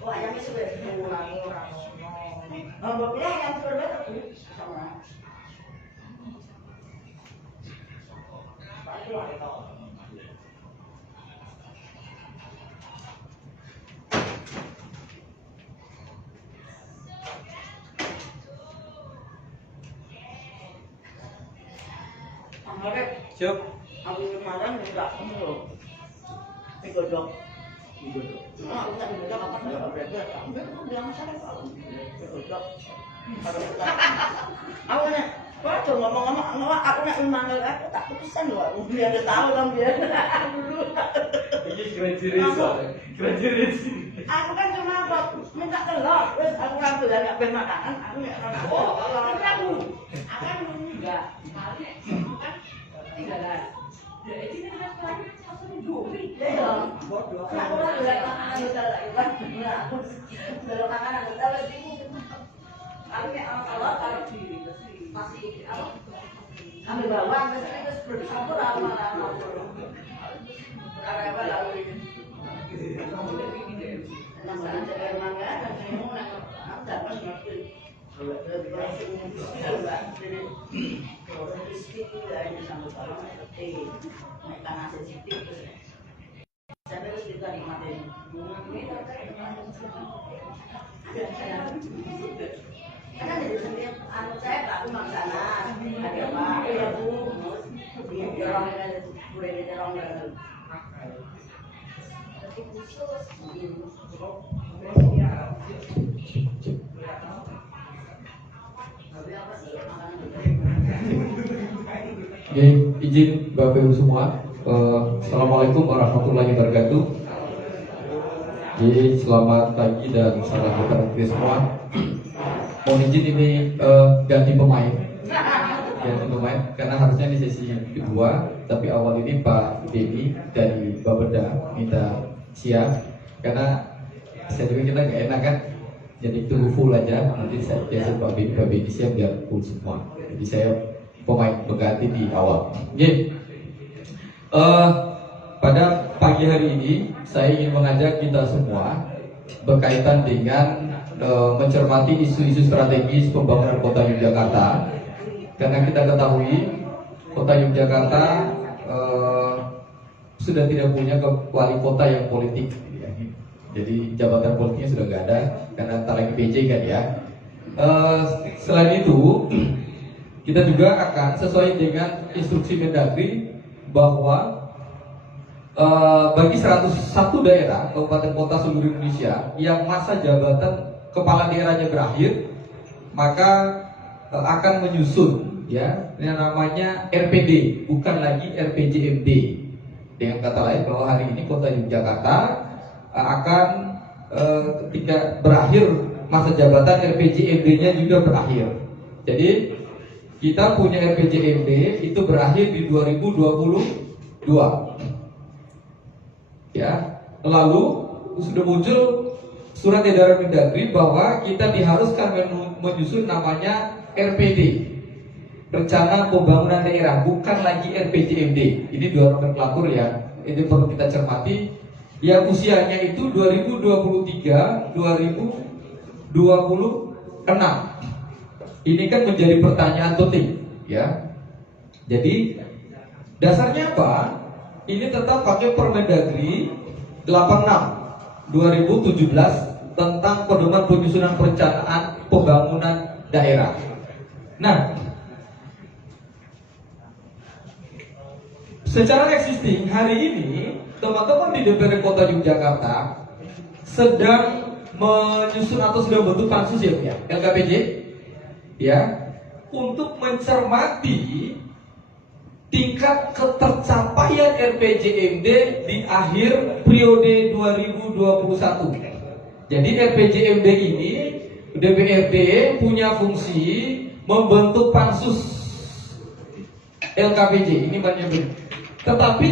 Oh, ayamnya sudah mengurangi orang. Oh, boleh ayam sudah sama. Siap. Aku kemarin enggak ketemu. Digodok. Nah, aku tak digodok apa enggak berarti aku bilang salah kalau digodok. Aku nih, kok ngomong-ngomong aku nak manggil aku tak putusan loh. Aku biar dia tahu dong dia. Dulu. Ini kira-kira sih. Aku kan cuma minta telur, terus aku rambut dan nggak pengen makanan, aku nggak rambut. Oh, kalau aku kan enggak. Aku kan tinggalan. Ya ini kan lagi langsung duri. Ya, bodoh. Aku kan udah makanan udah lagi kan. Aku udah makanan udah lagi. Aku kayak kalau masih apa? Ambil bawang, biasanya itu bercampur lama-lama. Apa lalu ini? Nang jalan mangga dan semua nang dapat ngerti. Kalau ini sambut orang seperti naik tanah sensitif. Saya harus kita nikmatin. Karena dari setiap anu saya Pak Umar sana ada Pak ya Bu, dia dorong boleh didorong dengan tapi khusus Oke, izin Bapak Ibu semua. Assalamualaikum warahmatullahi wabarakatuh. Jadi selamat pagi dan salam sejahtera kita semua. Mohon izin ini ganti pemain karena harusnya ini sesi kedua, tapi awal ini Pak Denny dari Bapeda minta siap karena saya juga kita nggak enak kan, jadi tunggu full aja, nanti saya biasa Pak Denny siap biar full semua, jadi saya pemain berganti di awal. Oke. Pada pagi hari ini saya ingin mengajak kita semua berkaitan dengan mencermati isu-isu strategis pembangunan kota Yogyakarta, karena kita ketahui kota Yogyakarta sudah tidak punya wali kota yang politik, jadi jabatan politiknya sudah nggak ada karena tak lagi PJ kan ya. Selain itu kita juga akan sesuai dengan instruksi Mendagri bahwa bagi 101 daerah kabupaten kota seluruh Indonesia yang masa jabatan kepala daerahnya berakhir, maka akan menyusun ya yang namanya RPD, bukan lagi RPJMD. Dengan kata lain bahwa hari ini kota Yogyakarta akan ketika berakhir masa jabatan RPJMD-nya juga berakhir. Jadi kita punya RPJMD itu berakhir di 2022. Ya, lalu sudah muncul surat edaran Mendagri bahwa kita diharuskan menyusun namanya RPD, Rencana Pembangunan Daerah, bukan lagi RPJMD. Ini dua nomenklatur ya, itu perlu kita cermati. Yang usianya itu 2023, 2026. Ini kan menjadi pertanyaan penting, ya. Jadi dasarnya apa? Ini tetap pakai Permendagri 86 2017 tentang pedoman penyusunan perencanaan pembangunan daerah. Nah, secara existing hari ini teman-teman di DPRD Kota Yogyakarta sedang menyusun atau sudah bentuk pansus ya, LKPJ, ya, untuk mencermati tingkat ketercapaian RPJMD di akhir periode 2021. Jadi RPJMD ini DPRD punya fungsi membentuk pansus LKPJ ini banyak. Tetapi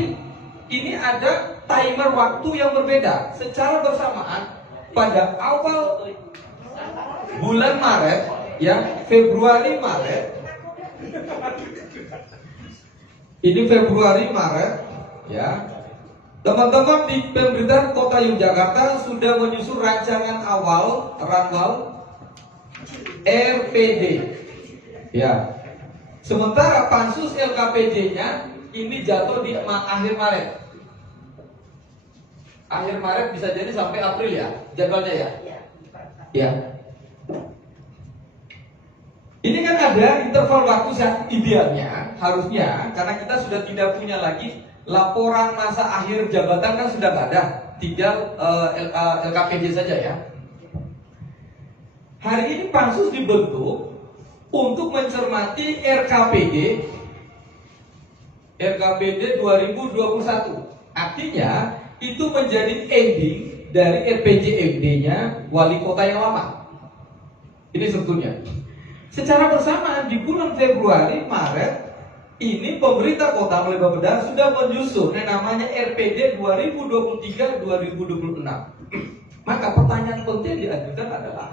ini ada timer waktu yang berbeda. Secara bersamaan pada awal bulan Maret, ya, Februari Maret Ini Februari Maret, ya. Teman-teman di pemerintahan Kota Yogyakarta sudah menyusun rancangan awal RPD, ya. Sementara pansus LKPJ-nya ini jatuh di akhir Maret. Akhir Maret bisa jadi sampai April ya, jadwalnya ya. Ya. Ini kan ada interval waktu idealnya, harusnya, karena kita sudah tidak punya lagi laporan masa akhir jabatan kan sudah nggak ada, tinggal LKPJ saja ya. Hari ini pansus dibentuk untuk mencermati RKPD 2021. Artinya itu menjadi ending dari RPJMD-nya wali kota yang lama. Ini sebetulnya. Secara bersamaan di bulan Februari, Maret, ini pemerintah kota melalui Bapeda sudah menyusun yang namanya RPD 2023-2026. Maka pertanyaan penting yang diajukan adalah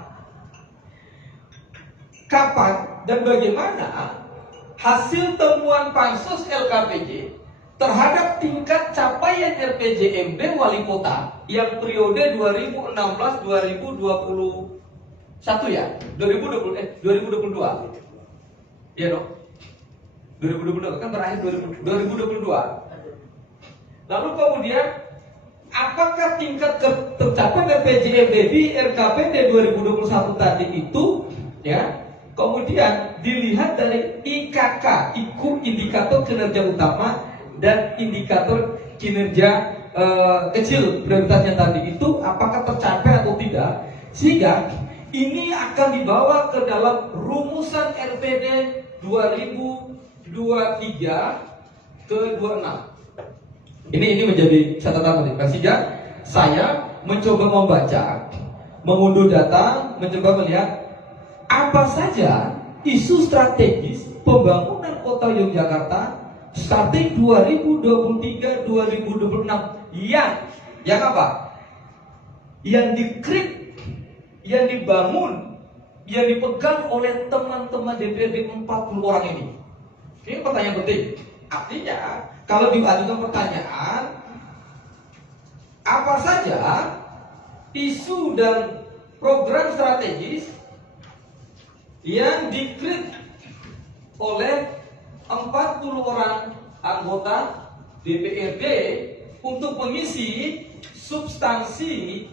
kapan dan bagaimana hasil temuan pansus LKPJ terhadap tingkat capaian RPJMD wali kota yang periode 2016-2021 ya, 2022. Ya dong. 2022 kan berakhir 2022. Lalu kemudian apakah tingkat tercapai RPJMD di RKPD 2021 tadi itu ya, kemudian dilihat dari IKK, indikator kinerja utama dan indikator kinerja kecil prioritasnya tadi itu apakah tercapai atau tidak, sehingga ini akan dibawa ke dalam rumusan RPD 2023 ke 26. Ini menjadi catatan penting. Sehingga saya mencoba membaca, mengunduh data, mencoba melihat apa saja isu strategis pembangunan kota Yogyakarta starting 2023-2026 yang apa? Yang dikrit, yang dibangun, yang dipegang oleh teman-teman DPRD 40 orang ini. Ini pertanyaan penting. Artinya, kalau diajukan pertanyaan, apa saja isu dan program strategis yang dikrit oleh 40 orang anggota DPRD untuk mengisi substansi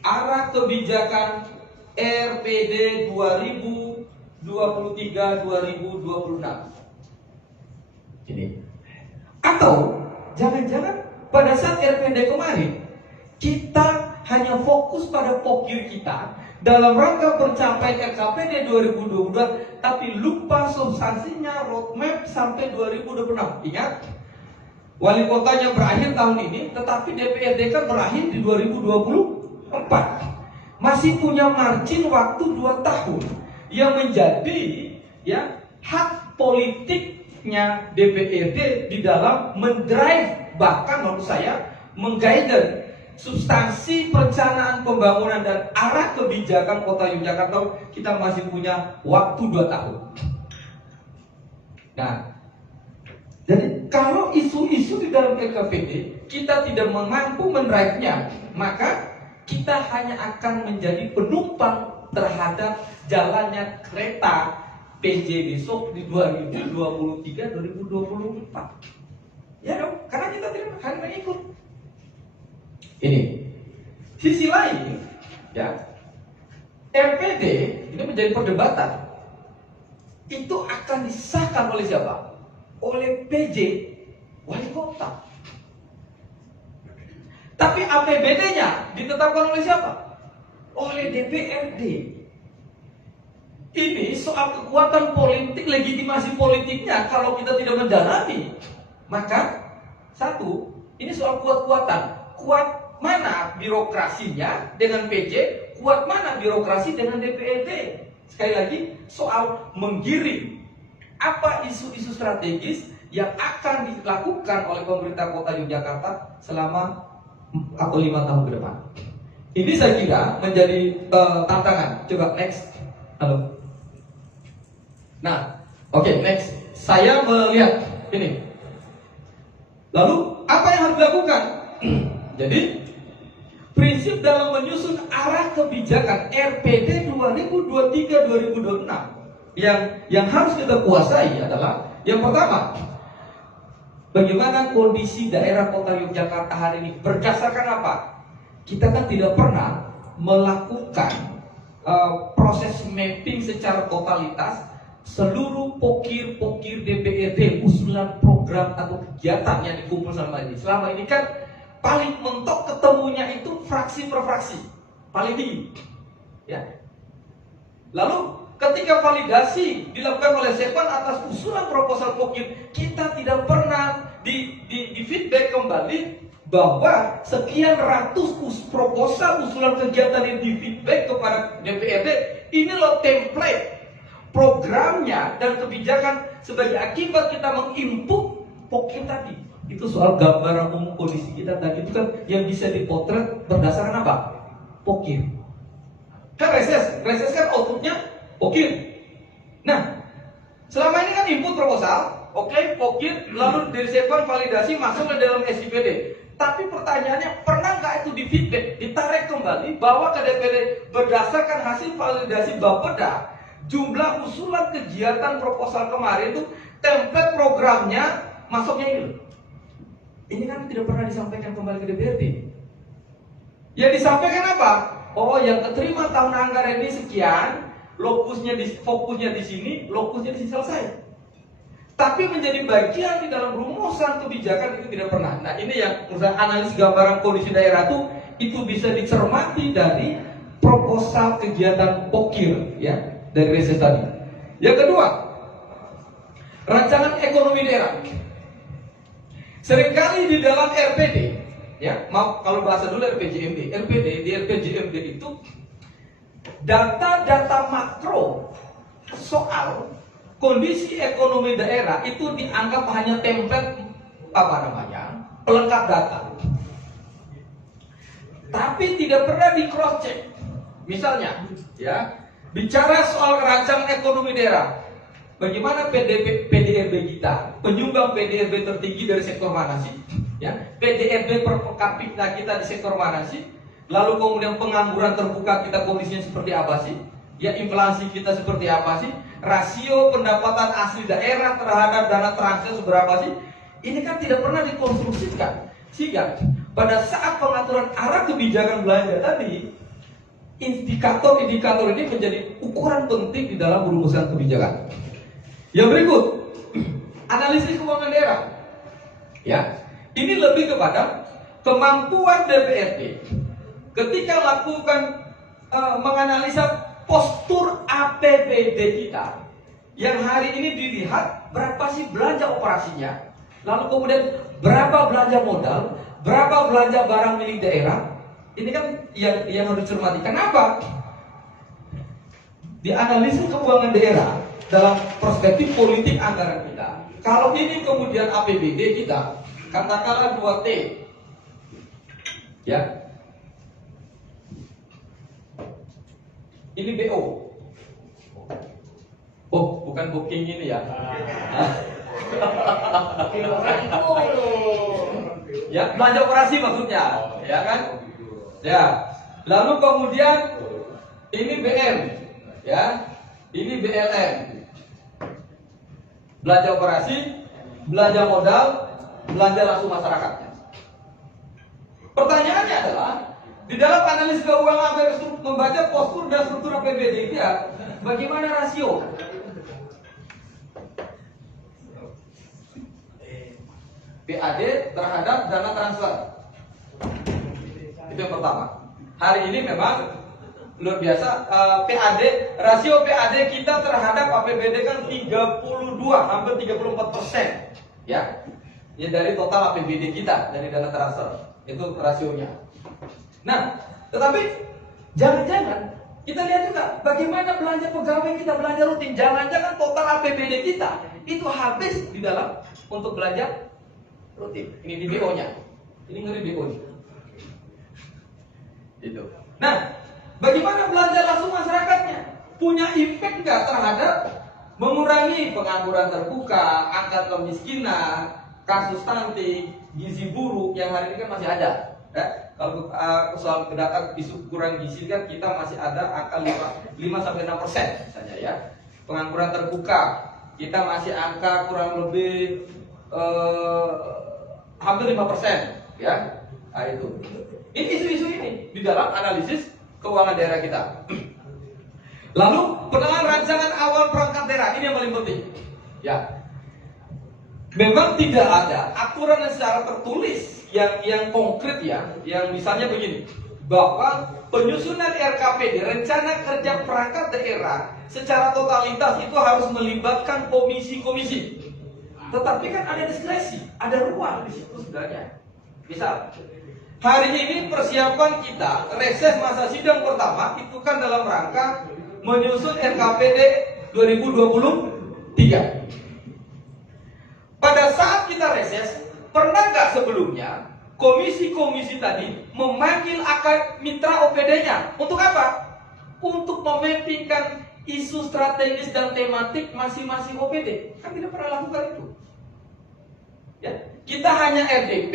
arah kebijakan RPD 2023-2026 ini. Atau jangan-jangan pada saat RPD kemarin kita hanya fokus pada pokir kita dalam rangka pencapaian RKPD 2022, tapi lupa substansinya roadmap sampai 2026. Ingat, wali kotanya berakhir tahun ini, tetapi DPRD kan berakhir di 2024. Masih punya margin waktu 2 tahun yang menjadi ya hak politiknya DPRD di dalam mendrive, bahkan menurut saya mengguide substansi perencanaan pembangunan dan arah kebijakan kota Yogyakarta. Kita masih punya waktu 2 tahun. Nah, jadi kalau isu-isu di dalam RKPD kita tidak mampu mendrive-nya, maka kita hanya akan menjadi penumpang terhadap jalannya kereta PJ besok di 2023-2024. Ya dong, karena kita tidak akan mengikut. Ini sisi lain ya, RPD ini menjadi perdebatan. Itu akan disahkan oleh siapa? Oleh PJ wali kota. Tapi APBD-nya ditetapkan oleh siapa? Oleh DPRD. Ini soal kekuatan politik, legitimasi politiknya. Kalau kita tidak mendalami, maka satu, ini soal kuat-kuatan. Kuat mana birokrasinya dengan PJ, kuat mana birokrasi dengan DPRD. Sekali lagi, soal menggiring apa isu-isu strategis yang akan dilakukan oleh pemerintah kota Yogyakarta selama 5 tahun ke depan. Ini saya kira menjadi tantangan. Coba next. Halo. Nah, Oke, next. Saya melihat ini. Lalu apa yang harus dilakukan? Jadi prinsip dalam menyusun arah kebijakan RPD 2023-2026 yang harus kita kuasai adalah yang pertama, bagaimana kondisi daerah kota Yogyakarta hari ini? Berdasarkan apa? Kita kan tidak pernah melakukan proses mapping secara totalitas seluruh pokir-pokir DPRD, usulan program atau kegiatan yang dikumpul selama ini. Selama ini kan paling mentok ketemunya itu fraksi per fraksi, paling tinggi. Ya. Lalu ketika validasi dilakukan oleh Sekwan atas usulan proposal pokir, kita tidak pernah di feedback kembali bahwa sekian ratus proposal usulan kegiatan yang di feedback kepada DPRD, ini loh template programnya dan kebijakan sebagai akibat kita menginput pokir tadi. Itu soal gambaran umum kondisi kita tadi itu kan yang bisa dipotret berdasarkan apa? Pokir. Kan reses kan outputnya pokir. Nah, selama ini kan input proposal, oke, pokir, lalu dari Sekwan validasi masuk ke dalam SIPD. Tapi pertanyaannya, pernah nggak itu di feedback, ditarik kembali bahwa ke DPD berdasarkan hasil validasi Bapeda, jumlah usulan kegiatan proposal kemarin itu template programnya masuknya ini. Ini kan tidak pernah disampaikan kembali ke DPRD. Yang disampaikan apa? Oh, yang keterima tahun anggaran ini sekian, fokusnya di sini, lokusnya di sini selesai. Tapi menjadi bagian di dalam rumusan kebijakan itu tidak pernah. Nah, ini yang menurut analis gambaran kondisi daerah itu bisa dicermati dari proposal kegiatan pokir, ya, dari reses tadi. Yang kedua, rancangan ekonomi daerah. Seringkali di dalam RPD, ya, kalau bahasa dulu RPJMD, di RPJMD itu data-data makro soal kondisi ekonomi daerah itu dianggap hanya template pelengkap data. Tapi tidak pernah di cross check. Misalnya, ya, bicara soal rancangan ekonomi daerah, bagaimana PDRB kita, penyumbang PDRB tertinggi dari sektor mana sih? Ya, PDRB per kapita kita di sektor mana sih? Lalu kemudian pengangguran terbuka kita kondisinya seperti apa sih? Ya, inflasi kita seperti apa sih? Rasio pendapatan asli daerah terhadap dana transfer seberapa sih? Ini kan tidak pernah dikonstruksikan. Sehingga pada saat pengaturan arah kebijakan belanja tadi, indikator-indikator ini menjadi ukuran penting di dalam perumusan kebijakan. Yang berikut, analisis keuangan daerah. Ya, ini lebih kepada kemampuan DPRD ketika melakukan menganalisa postur APBD kita yang hari ini dilihat berapa sih belanja operasinya, lalu kemudian berapa belanja modal, berapa belanja barang milik daerah. Ini kan yang harus dicermati. Kenapa? Di analisis keuangan daerah dalam perspektif politik anggaran kita, kalau ini kemudian APBD kita, katakanlah 2T, ya, ini BO. Oh, bukan booking ini ya. Ya, belanja operasi maksudnya, ya kan? Ya. Lalu kemudian ini BM, ya. Ini BLM. Belanja operasi, belanja modal, belanja langsung masyarakatnya. Pertanyaannya adalah, di dalam analis keuangan membaca postur dan struktur APBD dia, bagaimana rasio? PAD terhadap dana transfer. Itu yang pertama. Hari ini memang luar biasa, rasio PAD kita terhadap APBD kan 32, hampir 34%, ya. Ya, dari total APBD kita dari dana transfer. Itu rasionya. Nah, tetapi jangan-jangan kita lihat juga bagaimana belanja pegawai kita, belanja rutin. Jangan-jangan total APBD kita itu habis di dalam untuk belanja rutin. Ini di BO-nya. Ini ngeri BO-nya. Itu. Nah, bagaimana belanja langsung masyarakatnya? Punya impact nggak terhadap mengurangi pengangguran terbuka, angka kemiskinan, kasus stunting, gizi buruk yang hari ini kan masih ada. Kalau soal data isu kurang gizi kan kita masih ada angka 5-6% misalnya ya. Pengangguran terbuka kita masih angka kurang lebih hampir 5% ya. Nah, itu. Ini isu-isu ini di dalam analisis keuangan daerah kita. Lalu penentuan rancangan awal perangkat daerah ini yang paling penting. Ya. Memang tidak ada aturan yang secara tertulis yang konkret ya, yang misalnya begini, bahwa penyusunan RKPD, rencana kerja perangkat daerah secara totalitas itu harus melibatkan komisi-komisi. Tetapi kan ada diskresi, ada ruang di situ sebenarnya. Misal, hari ini persiapan kita reses masa sidang pertama itu kan dalam rangka menyusun RKPD 2023. Pada saat kita reses, pernah nggak sebelumnya komisi-komisi tadi memanggil akar mitra OPD-nya untuk apa? Untuk memappingkan isu strategis dan tematik masing-masing OPD. Kan tidak pernah lakukan itu. Ya, kita hanya RDP,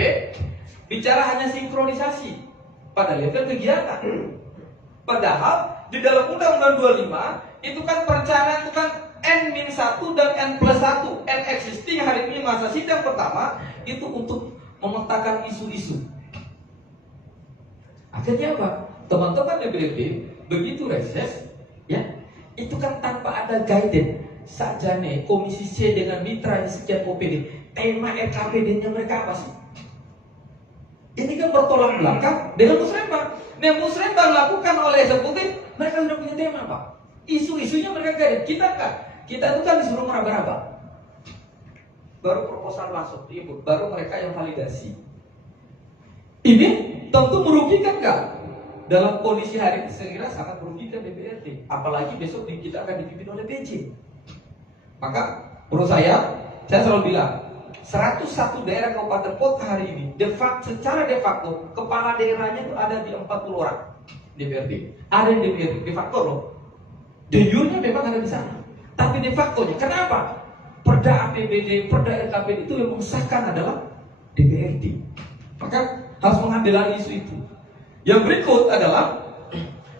bicara hanya sinkronisasi pada level kegiatan. Padahal di dalam Undang-Undang 25 itu kan perencanaan itu kan N-1 dan N+1. N existing hari ini masa sidang pertama itu untuk memetakan isu-isu. Akhirnya apa? Teman-teman DPRD begitu reses, ya, itu kan tanpa ada guidance. Sajane Komisi C dengan mitra sekian OPD, tema RKPD-nya mereka apa sih? Ini kan bertolak belakang dengan musrembang. Nah, musrembang lakukan oleh eksekutif, mereka sudah punya tema, Pak. Isu-isunya mereka guidance, kita kan. Kita itu kan disuruh meraba-raba. Baru proposal masuk, baru mereka yang validasi. Ini tentu merugikan nggak? Dalam kondisi hari ini saya kira sangat merugikan DPRD. Apalagi besok kita akan dipimpin oleh PJ. Maka menurut saya selalu bilang 101 daerah kabupaten kota hari ini secara de facto kepala daerahnya itu ada di 40 orang DPRD. Ada yang DPRD de facto loh. De jure memang ada di sana. Tapi de facto-nya kenapa? Perda APBD, Perda RKPD itu yang mengesahkan adalah DPRD. Maka harus mengambil alih isu itu. Yang berikut adalah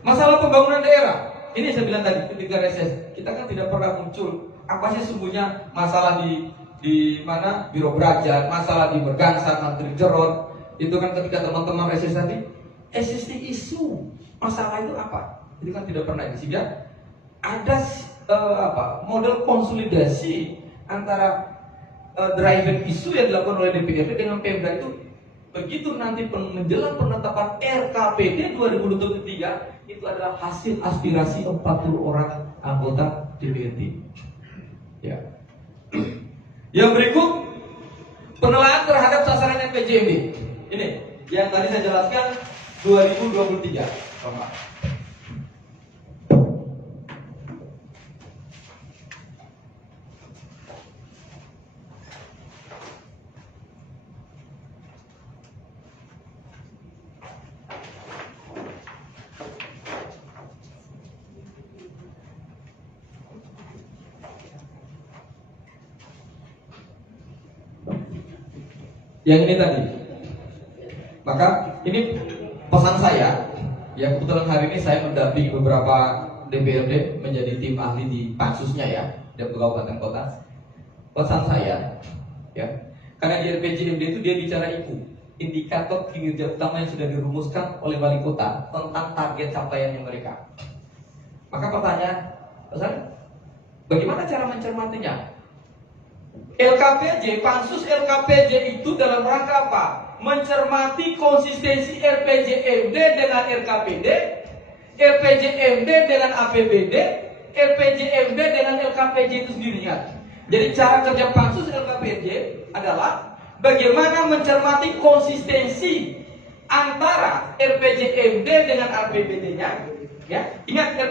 masalah pembangunan daerah. Ini saya bilang tadi ketika reses, kita kan tidak pernah muncul apa sih sesungguhnya masalah di mana Biro Brajan, masalah di Mergansan, Menteri Jeron. Itu kan ketika teman-teman reses tadi, existing isu masalah itu apa? Itu kan tidak pernah isi ya. Ada model konsolidasi antara driven isu yang dilakukan oleh DPRD dengan Pemda itu begitu nanti menjelang penetapan RKPD 2023 itu adalah hasil aspirasi 40 orang anggota DPRD. Ya. Yang berikut penilaian terhadap sasaran RPJMD. Ini yang tadi saya jelaskan 2023. Yang ini tadi. Maka ini pesan saya. Ya kebetulan hari ini saya mendampingi beberapa DPRD menjadi tim ahli di pansusnya ya di kabupaten kota. Pesan saya, ya, karena di RPJMD itu dia bicara indikator kinerja utama yang sudah dirumuskan oleh wali kota tentang target capaiannya mereka. Maka pertanyaan, pesan, bagaimana cara mencermatinya? LKPJ, pansus LKPJ itu dalam rangka apa? Mencermati konsistensi RPJMD dengan RKPD, RPJMD dengan APBD, RPJMD dengan LKPJ itu sendirinya. Jadi cara kerja pansus LKPJ adalah bagaimana mencermati konsistensi antara RPJMD dengan APBD-nya. Ya, ingat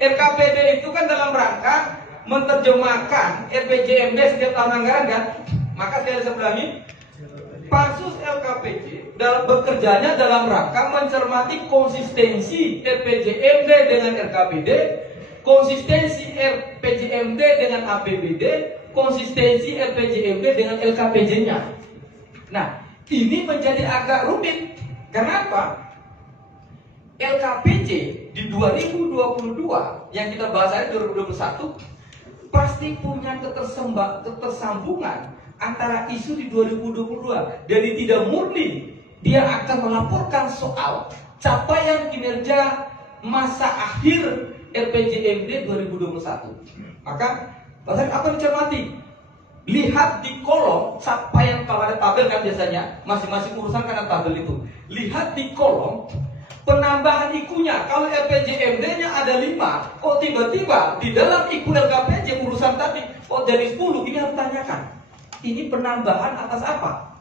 RKPD itu kan dalam rangka menerjemahkan RPJMD setiap tahun anggaran kan? Maka saya ulangi, pansus LKPJ bekerjanya dalam rangka mencermati konsistensi RPJMD dengan RKPD, konsistensi RPJMD dengan APBD, konsistensi RPJMD dengan LKPJ-nya. Nah, ini menjadi agak rumit. Kenapa? LKPJ di 2022 yang kita bahas hari 2021 pasti punya ketersambungan antara isu di 2022. Jadi tidak murni dia akan melaporkan soal capaian kinerja masa akhir RPJMD 2021. Maka apa dicermati? Lihat di kolom capaian, kalau ada tabel kan biasanya masing-masing urusan kan ada tabel itu. Lihat di kolom penambahan IKU-nya. Kalau RPJMD-nya ada 5, kok tiba-tiba di dalam IKU LKPJ urusan tadi kok jadi 10? Ini harus tanyakan. Ini penambahan atas apa?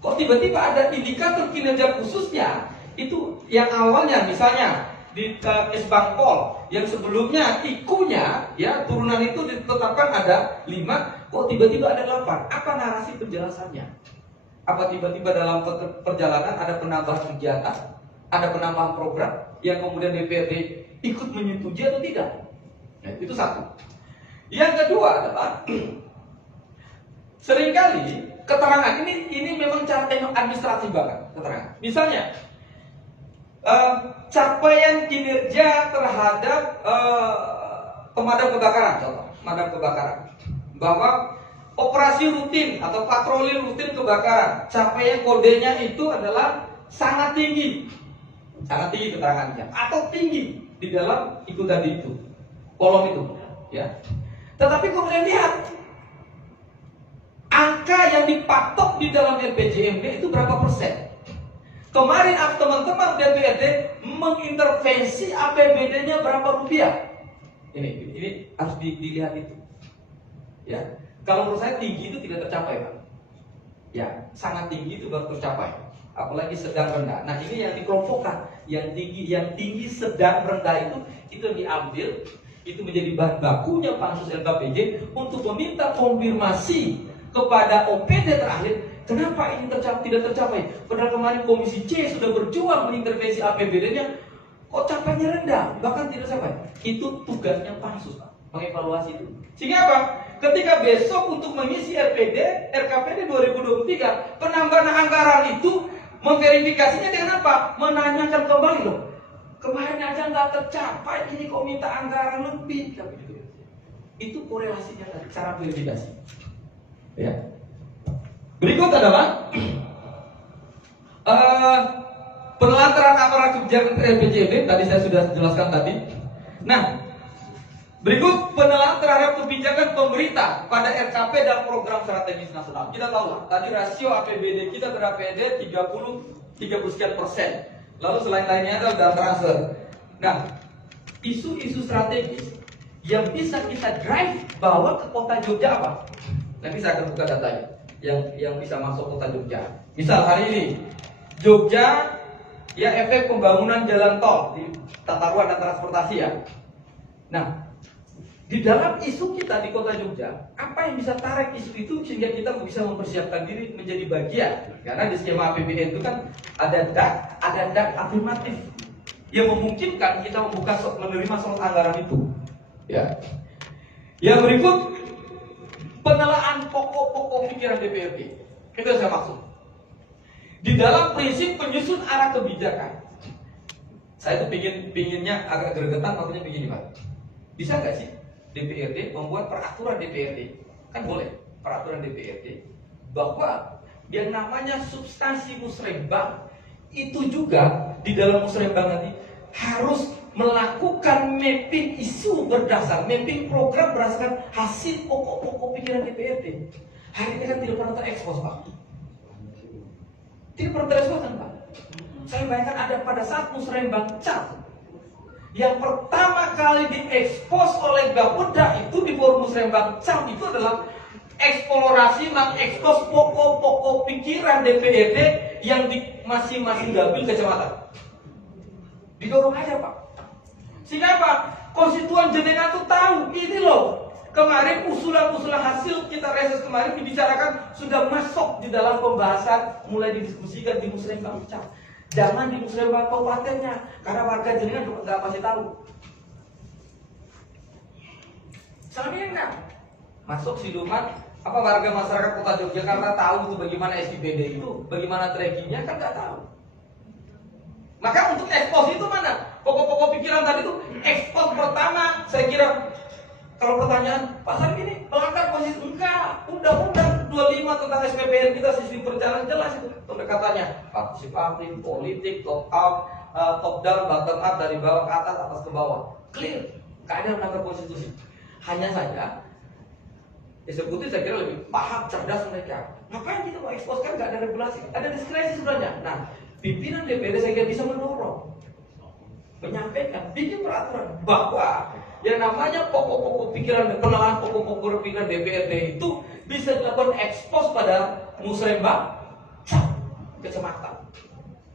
Kok tiba-tiba ada indikator kinerja khususnya? Itu yang awalnya misalnya di Esbangpol yang sebelumnya IKU-nya ya turunan itu ditetapkan ada 5, kok tiba-tiba ada 8? Apa narasi penjelasannya? Apa tiba-tiba dalam perjalanan ada penambahan kegiatan, ada penambahan program yang kemudian DPRD ikut menyetujui atau tidak? Nah, itu satu. Yang kedua adalah seringkali keterangan ini memang cara teknik administratif banget keterangan. Misalnya capaian kinerja terhadap pemadam kebakaran, contoh pemadam kebakaran, bahwa operasi rutin atau patroli rutin kebakaran, capaian kodenya itu adalah sangat tinggi keterangannya, atau tinggi di dalam itu tadi itu kolom itu, ya. Tetapi kemudian lihat angka yang dipatok di dalam RPJMD itu berapa persen? Kemarin teman-teman DPRD mengintervensi APBD-nya berapa rupiah? Ini harus dilihat itu, ya. Kalau menurut saya tinggi itu tidak tercapai, Pak. Ya, sangat tinggi itu baru tercapai. Apalagi sedang rendah. Nah, ini yang dikelompokkan. Yang tinggi, sedang, rendah itu yang diambil, itu menjadi bahan bakunya Pansus LKPJ untuk meminta konfirmasi kepada OPD terakhir. Kenapa ini tidak tercapai? Padahal kemarin Komisi C sudah berjuang mengintervensi APBD-nya, kok capainya rendah, bahkan tidak sampai. Itu tugasnya Pansus, Pak, mengevaluasi itu. Sehingga apa? Ketika besok untuk mengisi RKPD 2023, penambahan anggaran itu memverifikasinya dengan apa? Menanyakan kembali loh. Kemarin aja nggak tercapai, ini kok minta anggaran lebih? Itu korelasinya tadi, cara verifikasi. Ya. Berikut adalah penelantaran aparat kebijakan RPJMD. Tadi saya sudah jelaskan tadi. Nah, berikut penelantaran terhadap kebijakan pemerintah pada RKP dan program strategis nasional. Kita tahu lah, tadi rasio APBD kita terhadap APBD 30 sekian persen. Lalu selain-lainnya adalah dana transfer. Nah, isu-isu strategis yang bisa kita drive bawa ke kota Jogja apa? Nanti saya akan buka datanya yang bisa masuk kota Jogja. Misal hari ini Jogja ya efek pembangunan jalan tol di tata ruang dan transportasi ya. Nah, di dalam isu kita di kota Jogja, apa yang bisa tarik isu itu sehingga kita bisa mempersiapkan diri menjadi bagian? Karena di skema APBD itu kan ada dak afirmatif yang memungkinkan kita menerima slot anggaran itu. Ya. Yang berikut penelaan pokok-pokok pikiran DPRD. Itu yang saya maksud. Di dalam prinsip penyusun arah kebijakan, saya tuh pinginnya agak gregetan, maksudnya begini Pak. Bisa nggak sih DPRD membuat peraturan DPRD? Kan boleh peraturan DPRD bahwa yang namanya substansi musrembang itu juga di dalam musrembang nanti harus melakukan mapping isu mapping program berdasarkan hasil pokok-pokok pikiran DPRD. Hari ini kan tidak pernah terekspos Pak. Tidak pernah terekspos kan Pak. Saya bayangkan ada pada saat musrembang cat yang pertama kali diekspos oleh Bapeda itu di forum musrembang cat itu adalah eksplorasi mengekspos pokok-pokok pikiran DPRD yang di masing-masing dapil kecamatan. Didorong aja Pak. Sehingga apa? Konstituen jenengan tuh tahu ini loh. Kemarin usulan-usulan hasil kita reses kemarin dibicarakan sudah masuk di dalam pembahasan, mulai didiskusikan di musrembang cat. Jangan di musrembang kabupatennya, karena warga jenengan juga nggak pasti tahu. Selama ini enggak. Masuk siluman, apa warga masyarakat Kota Yogyakarta tahu itu bagaimana SIPD itu, bagaimana trackingnya kan nggak tahu. Maka untuk ekspos itu mana? Pokok-pokok pikiran tadi itu ekspos pertama, saya kira kalau pertanyaan, Pak Sarip ini melanggar posisi enggak, Undang-Undang 25 tentang SPPN kita sistem perjalanan jelas itu pendekatannya partisipatif, politik, top up, top down, bottom up, dari bawah ke atas, atas ke bawah, clear, nggak ada melanggar konstitusi. Hanya saja eksekutif saya kira lebih paham, cerdas mereka. Ngapain kita mau ekspos kan nggak ada regulasi, ada diskresi sebenarnya. Nah, pimpinan DPD saya kira bisa mendorong, menyampaikan, bikin peraturan bahwa yang namanya pokok-pokok pikiran, penelahan pokok-pokok pikiran DPRD itu bisa dilakukan ekspos pada musrembang kecamatan.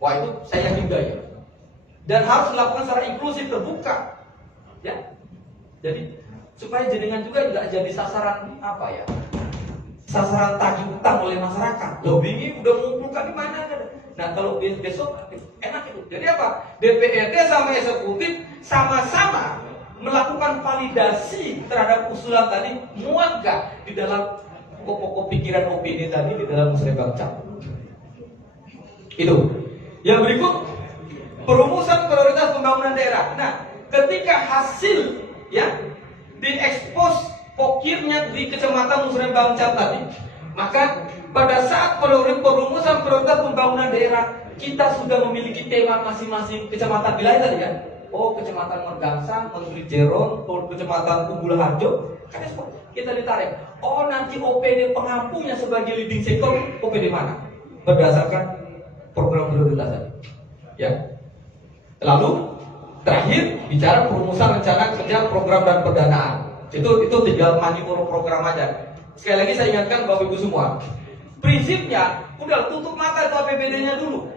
Wah, itu saya yakin ya. Dan harus dilakukan secara inklusif, terbuka, ya. Jadi supaya jenengan juga tidak jadi sasaran apa ya? Sasaran tagih utang oleh masyarakat. Lobbying udah mengumpulkan di mana? Nah, kalau besok enak itu. Jadi apa? DPRD sama eksekutif sama-sama melakukan validasi terhadap usulan tadi, muat gak di dalam pokok-pokok pikiran opini tadi di dalam musrembang cap. Itu. Yang berikut, perumusan prioritas pembangunan daerah. Nah, ketika hasil ya diekspos pokirnya di kecamatan musrembang cap tadi, maka pada saat perumusan prioritas pembangunan daerah, kita sudah memiliki tema masing-masing kecamatan wilayah tadi kan. Oh, kecamatan Mergangsa, Menteri Jeron, kecamatan Umbul Harjo, kan kita ditarik. Oh, nanti OPD pengampungnya sebagai leading sector, OPD mana? Berdasarkan program prioritas tadi. Ya. Lalu terakhir bicara perumusan rencana kerja program dan pendanaan. Itu tinggal manifolder program aja. Sekali lagi saya ingatkan Bapak Ibu semua, prinsipnya udah tutup mata itu APBD-nya dulu.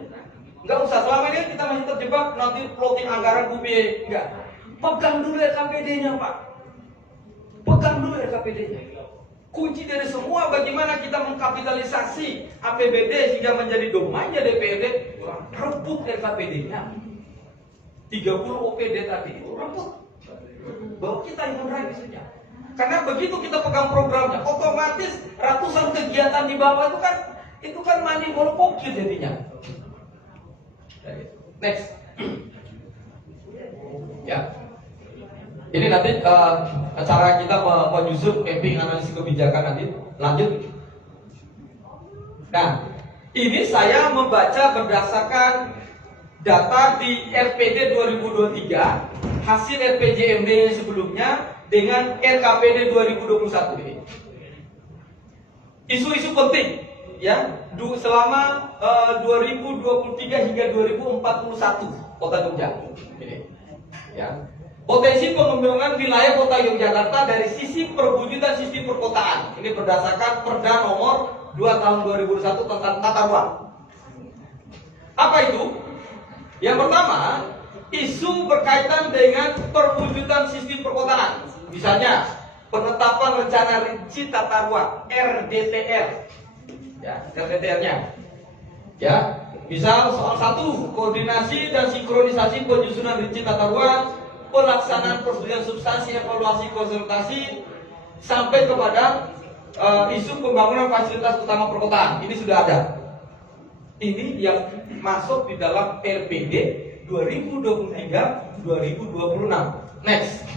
Enggak usah, selama ini kita masih terjebak nanti plotting anggaran UB. Enggak. Pegang dulu RKPD-nya, Pak. Pegang dulu RKPD-nya. Kunci dari semua bagaimana kita mengkapitalisasi APBD sehingga menjadi domainnya DPRD, rebut RKPD-nya. 30 OPD tadi itu rebut. Bahwa kita yang merevisinya. Karena begitu kita pegang programnya, otomatis ratusan kegiatan di bawah itu kan money monopokil jadinya. Next. Ya. Ini nanti cara kita menyusun mapping analisis kebijakan nanti. Lanjut. Nah, ini saya membaca berdasarkan data di RPD 2023, hasil RPJMD sebelumnya dengan RKPD 2021 ini. Isu-isu penting ya selama 2023 hingga 2041 Kota Jogja ini ya. Potensi pengembangan wilayah Kota Yogyakarta dari sisi perwujudan sistem perkotaan ini berdasarkan Perda nomor 2 tahun 2001 tentang tata ruang. Apa itu? Yang pertama, isu berkaitan dengan perwujudan sistem perkotaan. Misalnya penetapan rencana rinci tata ruang RDTR. Ya, RDTR-nya. Ya, misal soal 1, koordinasi dan sinkronisasi penyusunan rinci tata ruang, pelaksanaan persetujuan substansi, evaluasi, konsultasi, sampai kepada isu pembangunan fasilitas utama perkotaan. Ini sudah ada. Ini yang masuk di dalam RPD 2023-2026. Next.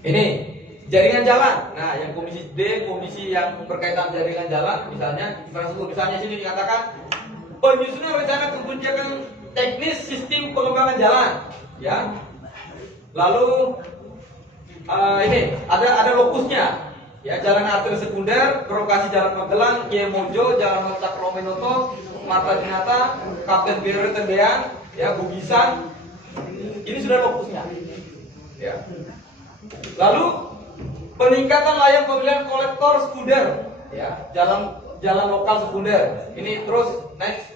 Ini jaringan jalan. Nah, yang komisi D, komisi yang berkaitan jaringan jalan, misalnya infrastruktur, misalnya sini dikatakan penyusunan rencana kebijakan teknis sistem pengembangan jalan, ya. Lalu ini ada lokusnya, ya, jalan arteri sekunder, berlokasi Jalan Magelang, Kiai Mojo, Jalan Mata Kromenoto, Marta Dinata, Kapten Biro Tendean, ya, Bugisan. Ini sudah lokusnya, ya. Lalu peningkatan layak pemilihan kolektor sekunder, ya, jalan lokal sekunder. Ini terus next,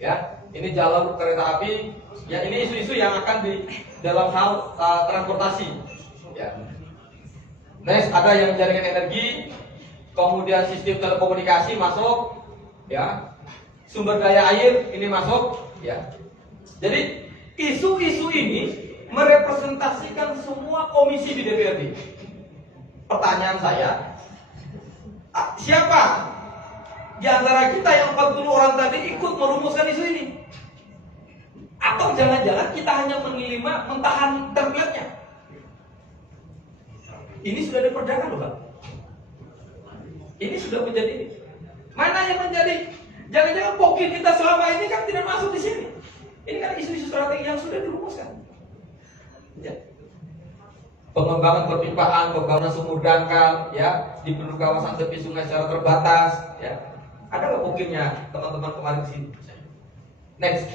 ya, ini jalur kereta api, ya, ini isu-isu yang akan di dalam hal transportasi, ya. Next ada yang jaringan energi, kemudian sistem telekomunikasi masuk, ya, sumber daya air ini masuk, ya. Jadi isu-isu ini merepresentasikan semua komisi di DPRD. Pertanyaan saya, siapa di antara kita yang 40 orang tadi ikut merumuskan isu ini? Atau jangan-jangan kita hanya menerima mentahan template-nya? Ini sudah diperdakan loh Pak. Ini sudah menjadi, mana yang menjadi, jangan-jangan pokin kita selama ini kan tidak masuk di sini. Ini kan isu-isu strategi yang sudah dirumuskan. Ya. Pengembangan perpipahan, pembangunan sumur dangkal, ya, di penduduk kawasan tepi sungai secara terbatas, ya. Ada nggak pokinnya teman-teman kemarin di sini? Next,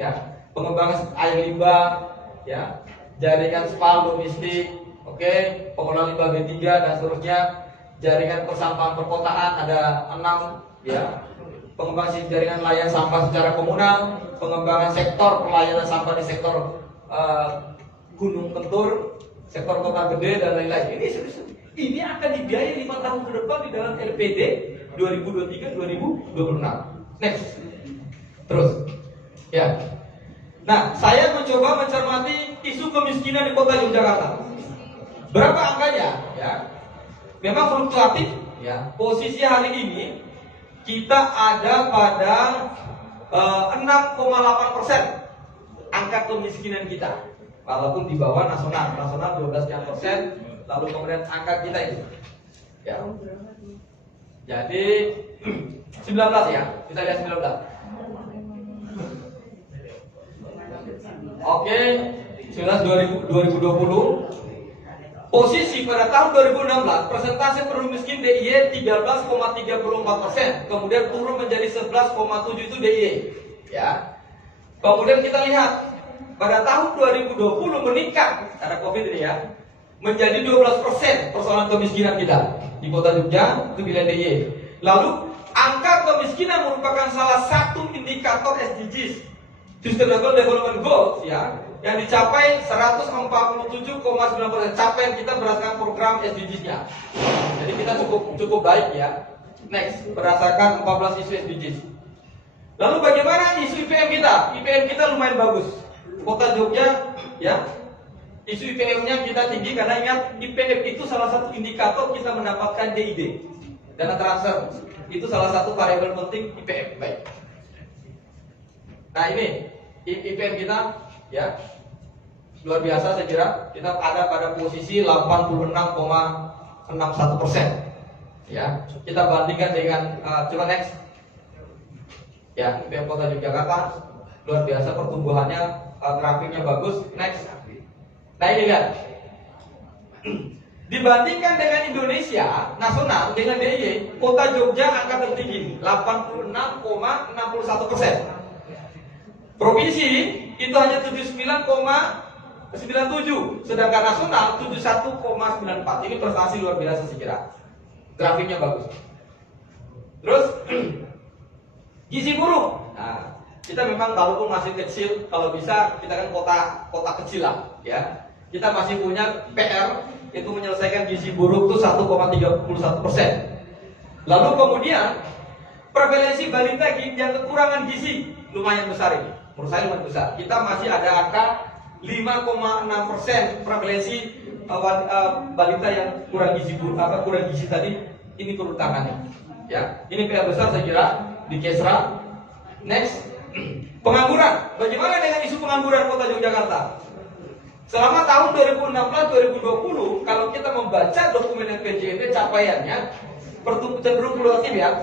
ya, pengembangan air limbah, ya, jaringan spal domestik, oke, pengelolaan limbah B3 dan seterusnya, jaringan persampahan perkotaan ada 6, ya, pengembangan jaringan layan sampah secara komunal, pengembangan sektor pelayanan sampah di sektor Gunung Kentur, sektor Kota Gede dan lain-lain. Ini akan dibiayai 5 tahun ke depan di dalam LPD 2023-2026. Next, terus, ya. Nah, saya mencoba mencermati isu kemiskinan di Kota Yogyakarta. Berapa angkanya? Ya, memang fluktuatif. Ya, posisi hari ini kita ada pada 6,8% angka kemiskinan kita. Walaupun di bawah nasional 12%, lalu kemudian angka kita itu, ya. Jadi 19 ya, kita lihat 19. Oke, 2020. Posisi pada tahun 2016 persentase penduduk miskin DIY 13,34%, kemudian turun menjadi 11,7 itu DIY. Ya. Kemudian kita lihat pada tahun 2020 meningkat karena Covid ini ya, menjadi 12% persoalan kemiskinan kita di Kota Jogja itu wilayah DIY. Lalu angka kemiskinan merupakan salah satu indikator SDGs, Sustainable Development Goals ya, yang dicapai 147,9% capaian kita berdasarkan program SDGs-nya. Jadi kita cukup baik ya. Next, berdasarkan 14 isu SDGs. Lalu bagaimana isu IPM kita? IPM kita lumayan bagus. Kota Jogja ya, isu IPM-nya kita tinggi karena ingat IPM itu salah satu indikator kita mendapatkan DID, dana transfer. Itu salah satu variabel penting IPM. Baik. Nah ini IPM kita ya luar biasa, saya kira kita ada pada posisi 86,61%. Ya, kita bandingkan dengan coba next. Ya, IPM Kota Yogyakarta luar biasa pertumbuhannya, grafiknya bagus. Next. Nah ini lihat. Dibandingkan dengan Indonesia nasional dengan DIY, Kota Jogja angka tertinggi 86,61%. Provinsi itu hanya 79,97, sedangkan nasional 71,94. Ini prestasi luar biasa saya kira. Grafiknya bagus. Terus gizi buruk. Nah, kita memang walaupun masih kecil, kalau bisa kita kan kota kecil lah, ya. Kita masih punya PR itu menyelesaikan gizi buruk itu 1,31%. Lalu kemudian prevalensi balita yang kekurangan gizi lumayan besar ini. Menurut saya lumayan besar. Kita masih ada angka 5,6% prevalensi balita yang kurang gizi kurang gizi tadi. Ini perlu tangani. Ya, ini PR besar saya kira di Kesra. Next, pengangguran. Bagaimana dengan isu pengangguran Kota Yogyakarta? Selama tahun 2016-2020, kalau kita membaca dokumen LPJMD capaiannya cenderung fluktuatif ya.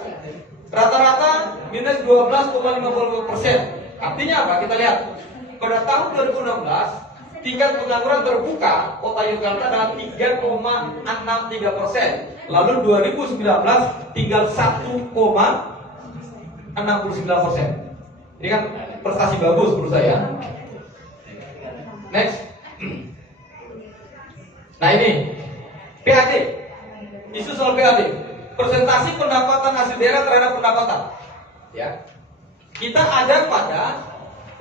Rata-rata minus 12,50%. Artinya apa? Kita lihat pada tahun 2016 tingkat pengangguran terbuka Kota Yogyakarta adalah 3,63%. Lalu 2019 tinggal 1,69%. Ini kan prestasi bagus menurut saya. Next. Nah ini PAD, isu soal PAD, presentasi pendapatan asli daerah terhadap pendapatan. Ya, kita ada pada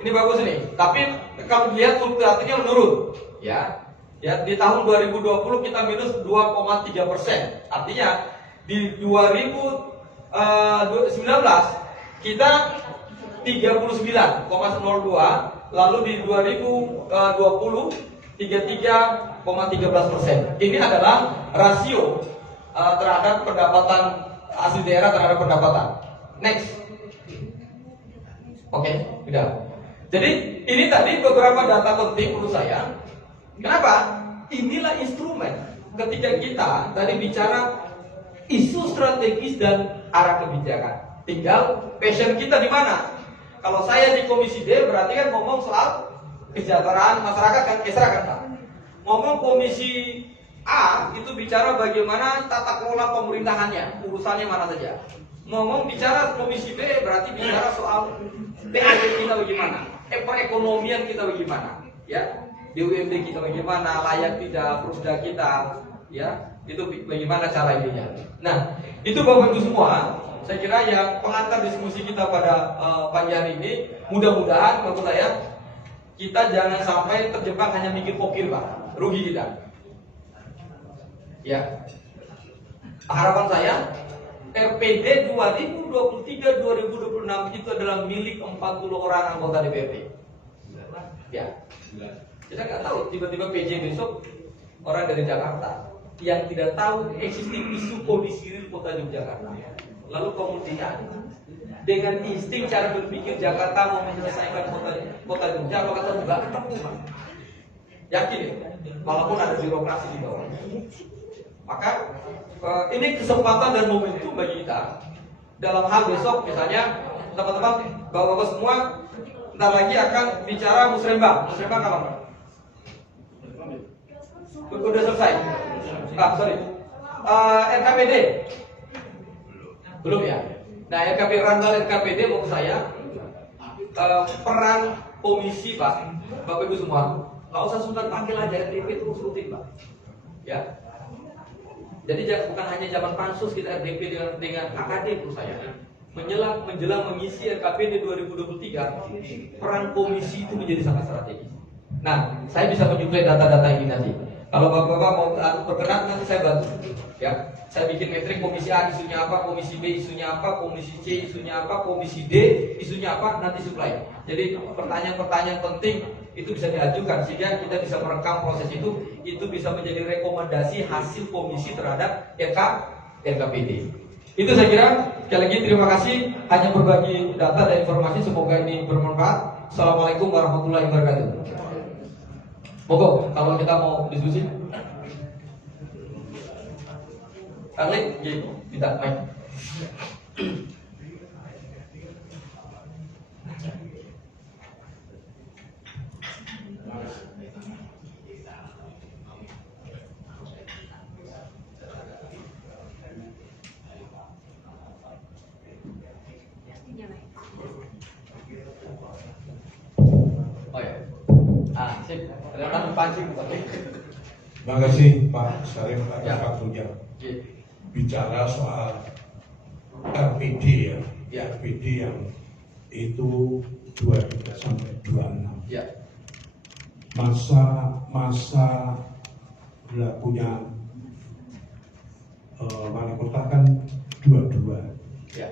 ini bagus ini, tapi kalau dilihat fluktuatifnya menurun. Ya, di tahun 2020 kita minus 2,3%. Artinya di 2019 kita 39,02, lalu di 2020 33,13%. Ini adalah rasio terhadap pendapatan asli daerah terhadap pendapatan. Next. Oke, sudah. Jadi ini tadi beberapa data penting menurut saya. Kenapa? Inilah instrumen ketika kita tadi bicara isu strategis dan arah kebijakan. Tinggal passion kita di mana. Kalau saya di Komisi D berarti kan ngomong soal kesejahteraan masyarakat kan, kan Pak. Ngomong Komisi A itu bicara bagaimana tata kelola pemerintahannya, urusannya mana saja. Ngomong bicara Komisi B berarti bicara soal PAD kita bagaimana, perekonomian kita bagaimana, ya. BUMD kita bagaimana, layak tidak, Prusda kita, ya. Itu bagaimana cara ininya. Nah, itu Bapak Ibu semua, saya kira yang pengantar diskusi kita pada pagi hari ini, mudah-mudahan menurut saya kita jangan sampai terjebak hanya mikir pokir Pak, rugi kita. Ya, harapan saya RPD 2023-2026 itu adalah milik 40 orang anggota DPRD. Ya, kita nggak tahu tiba-tiba PJ besok orang dari Jakarta yang tidak tahu existing isu kondisi real kota Yogyakarta. Lalu kemudian dengan insting cara berpikir Jakarta mau menyelesaikan kota Jogja, maka ketemu nggak ketemu Pak. Yakin ya? Walaupun ada birokrasi di bawah. Maka ini kesempatan dan momentum bagi kita dalam hal besok misalnya teman-teman bapak-bapak semua bentar lagi akan bicara musrembang. Musrembang kapan Pak? Udah selesai. RKPD belum ya. Nah rangkaian RKPD menurut saya peran komisi Pak, Bapak Ibu semua, nggak usah sungkan panggil aja RDP terus rutin Pak. Ya. Jadi bukan hanya zaman pansus kita RDP dengan KKD menurut saya. Menjelang mengisi RKPD 2023, peran komisi itu menjadi sangat strategis. Nah, saya bisa menyuplai data-data ini nanti. Kalau bapak-bapak mau berkenan nanti saya bantu. Ya, saya bikin metrik komisi A isunya apa, komisi B isunya apa, komisi C isunya apa, komisi D isunya apa, nanti supply. Jadi pertanyaan-pertanyaan penting itu bisa diajukan sehingga kita bisa merekam proses itu bisa menjadi rekomendasi hasil komisi terhadap RKPD. Itu saya kira. Sekali lagi terima kasih hanya berbagi data dan informasi, semoga ini bermanfaat. Assalamualaikum warahmatullahi wabarakatuh. Monggo kalau kita mau diskusi. Kali tidak mic. Oh ya. Sip. Ternyata pancing Pak. Terima kasih Pak Syarif atas Ya. waktunya. Bicara soal RPD ya, RPD yang itu 23 sampai 26. Ya. Masa berlakunya wali kota kan 22. Ya.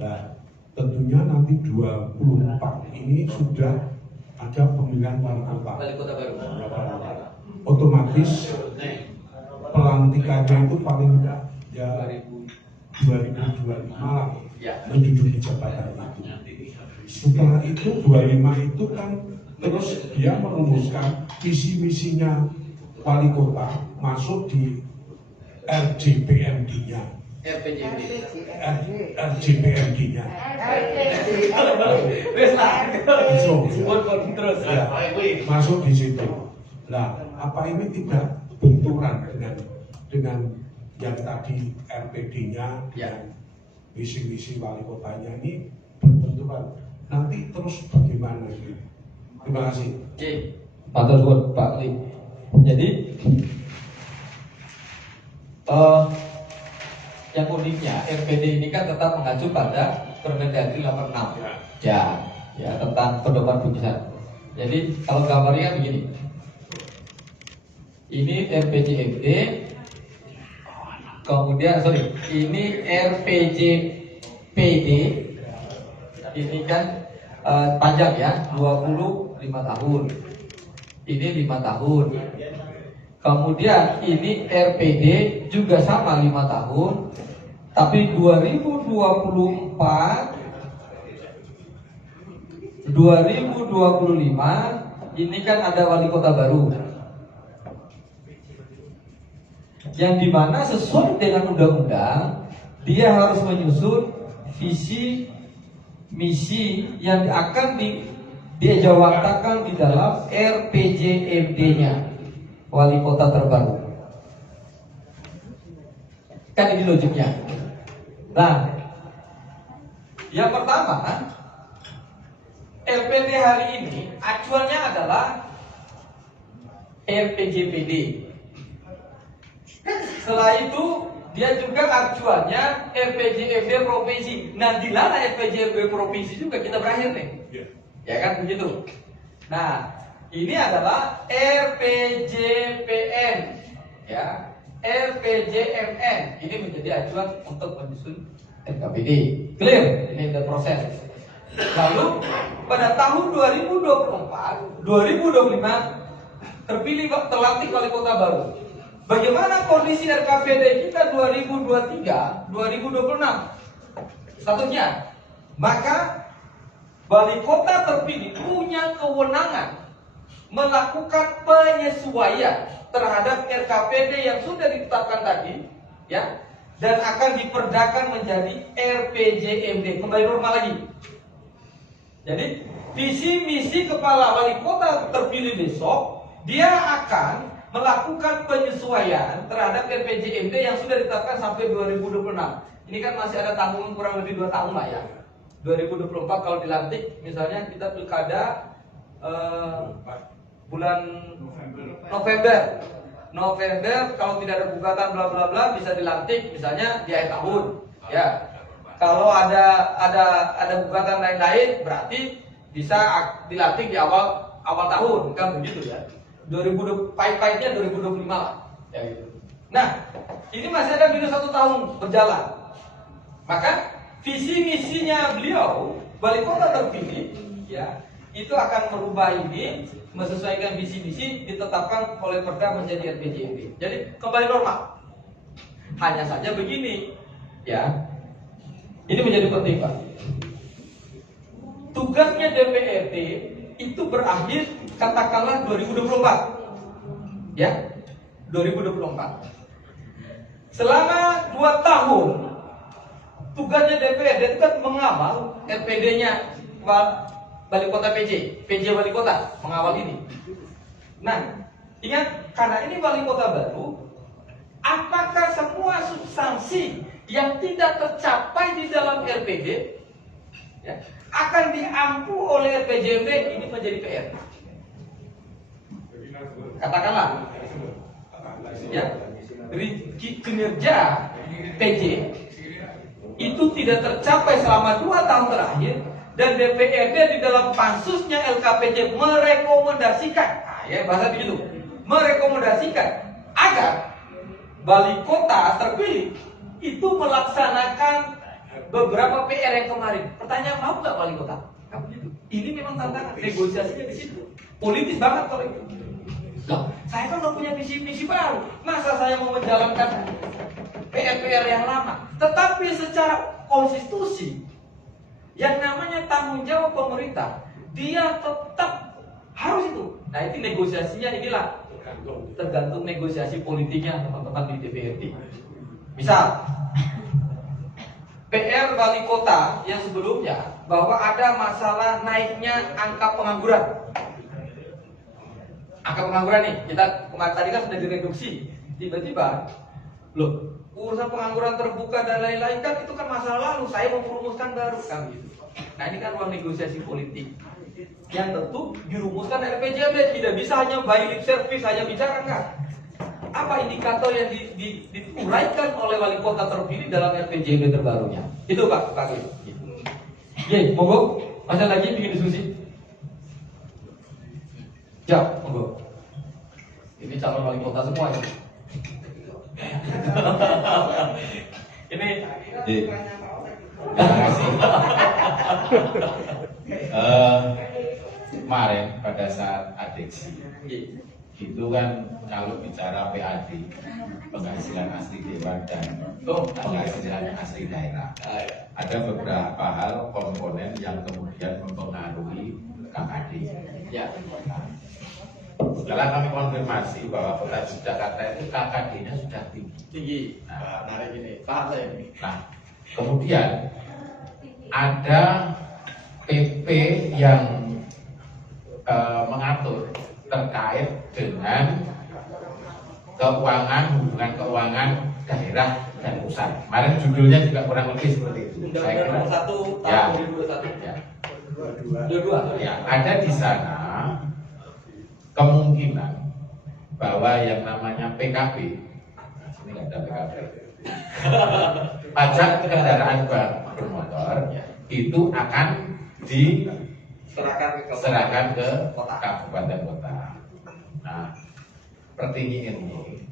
Nah, tentunya nanti 24 ini sudah ada pemilihan wali kota. Wali kota baru. Otomatis pelantikannya itu paling tidak ya 2025 lah menduduki jabatan itu. Setelah itu 25 itu kan terus dia merumuskan visi-misinya wali kota masuk di RJPMD-nya. RJPMD-nya. Masuk di situ. Nah, apa ini tidak benturan dengan yang tadi RPD-nya dan visi-visi wali kotanya ini berbenturan? Nanti terus bagaimana ini? Terima kasih. Oke, matur suwun Pak Li. Jadi yang uniknya RPD ini kan tetap mengacu pada Permendagri 86 ya tentang pedoman putusan. Jadi kalau gambarnya begini, ini RPJMD, kemudian ini RPJPD, ini kan panjang ya, 25 tahun. Ini 5 tahun. Kemudian ini RPD juga sama 5 tahun. Tapi 2025 ini kan ada wali kota baru, yang dimana sesuai dengan undang-undang dia harus menyusun visi misi yang akan diejawantahkan di dalam RPJMD-nya wali kota terbaru. Kan ini logiknya. Nah, yang pertama, LPD hari ini acuannya adalah RPJPD. Setelah itu dia juga acuannya RPJMD provinsi. Nah, di mana RPJMD provinsi juga kita berakhir nih. Ya kan begitu. Nah, ini adalah RPJPN, ya, RPJMN. Ini menjadi acuan untuk menyusun LKPD. Clear? Ini the proses. Lalu pada tahun 2024, 2025 terpilih terlantik wali kota baru. Bagaimana kondisi RKPD kita 2023, 2026 statusnya? Maka wali kota terpilih punya kewenangan melakukan penyesuaian terhadap RKPD yang sudah ditetapkan tadi, ya, dan akan diperdakan menjadi RPJMD, kembali normal lagi. Jadi visi misi kepala wali kota terpilih besok, dia akan melakukan penyesuaian terhadap RPJMD yang sudah ditetapkan sampai 2026. Ini kan masih ada tanggungan kurang lebih 2 tahun lah ya. 2024 kalau dilantik, misalnya kita pilkada bulan November kalau tidak ada gugatan bla bla bla bisa dilantik misalnya di akhir tahun, ya. Kalau ada gugatan lain-lain berarti bisa dilantik di awal tahun, kan begitu ya. 2020 pahit-pahitnya 2025 lah, ya gitu. Nah, ini masih ada minus 1 tahun berjalan. Maka visi misinya beliau wali kota terpilih, ya, itu akan merubah ini, menyesuaikan visi misi ditetapkan oleh Perda menjadi RPJMD. Jadi kembali normal. Hanya saja begini, ya. Ini menjadi penting, Pak. Tugasnya DPRD itu berakhir katakanlah 2024. Ya, 2024. Selama 2 tahun tugasnya DPRD itu kan mengawal RPD-nya wali kota PJ wali kota, mengawal ini. Nah, ingat, karena ini wali kota baru, apakah semua substansi yang tidak tercapai di dalam RPD, ya, akan diampu oleh RPJMD? Ini menjadi PR. Katakanlah, ya, kinerja PJ itu tidak tercapai selama 2 tahun terakhir, dan DPRD di dalam pansusnya LKPJ merekomendasikan, nah, ya, bahasa begitu, merekomendasikan agar wali kota terpilih itu melaksanakan beberapa PR yang kemarin. Pertanyaan, mau nggak wali kota? Nah, begitu. Ini memang tantangan negosiasinya di situ. Politis banget kalau itu. Loh, saya kan udah punya visi-misi baru. Masa saya mau menjalankan PR-PR yang lama? Tetapi secara konstitusi, yang namanya tanggung jawab pemerintah, dia tetap harus itu. Nah, itu negosiasinya inilah. Tergantung negosiasi politiknya teman-teman di DPRD. Misal, PR wali kota yang sebelumnya bahwa ada masalah naiknya angka pengangguran. Angka pengangguran nih, kita kemarin tadi kan sudah direduksi. Tiba-tiba, loh, urusan pengangguran terbuka dan lain-lain kan itu kan masa lalu. Saya mau merumuskan baru kan gitu. Nah, ini kan ruang negosiasi politik yang tentu dirumuskan RPJMD. Tidak bisa hanya by lip service, hanya bicara, enggak. Apa indikator yang diuraikan oleh wali kota terpilih dalam RPJMD terbarunya? Itu Pak Gil. Oke, monggo. Masih lagi bikin diskusi? Ya, monggo. Ini calon wali kota semua ya. Ini. Kemarin pada saat adeksi itu kan kalau bicara PAD, penghasilan asli dewan dan penghasilan asli daerah, ada beberapa hal komponen yang kemudian mempengaruhi KKD. Ya. Setelah kami konfirmasi bahwa Kota Jakarta itu KKD-nya sudah tinggi. Tinggi. Nah, menarik ini. Paham saya ini. Nah, kemudian ada PP yang mengatur terkait dengan hubungan keuangan daerah dan pusat. Kemarin judulnya juga kurang lebih seperti itu. Undang-Undang nomor 1 ya, tahun 2021. ya, Dua. ya, ada di sana kemungkinan bahwa yang namanya PKB, ini nggak ada PKB, pajak kendaraan bermotor itu akan diserahkan ke kabupaten kota. Nah, seperti ini,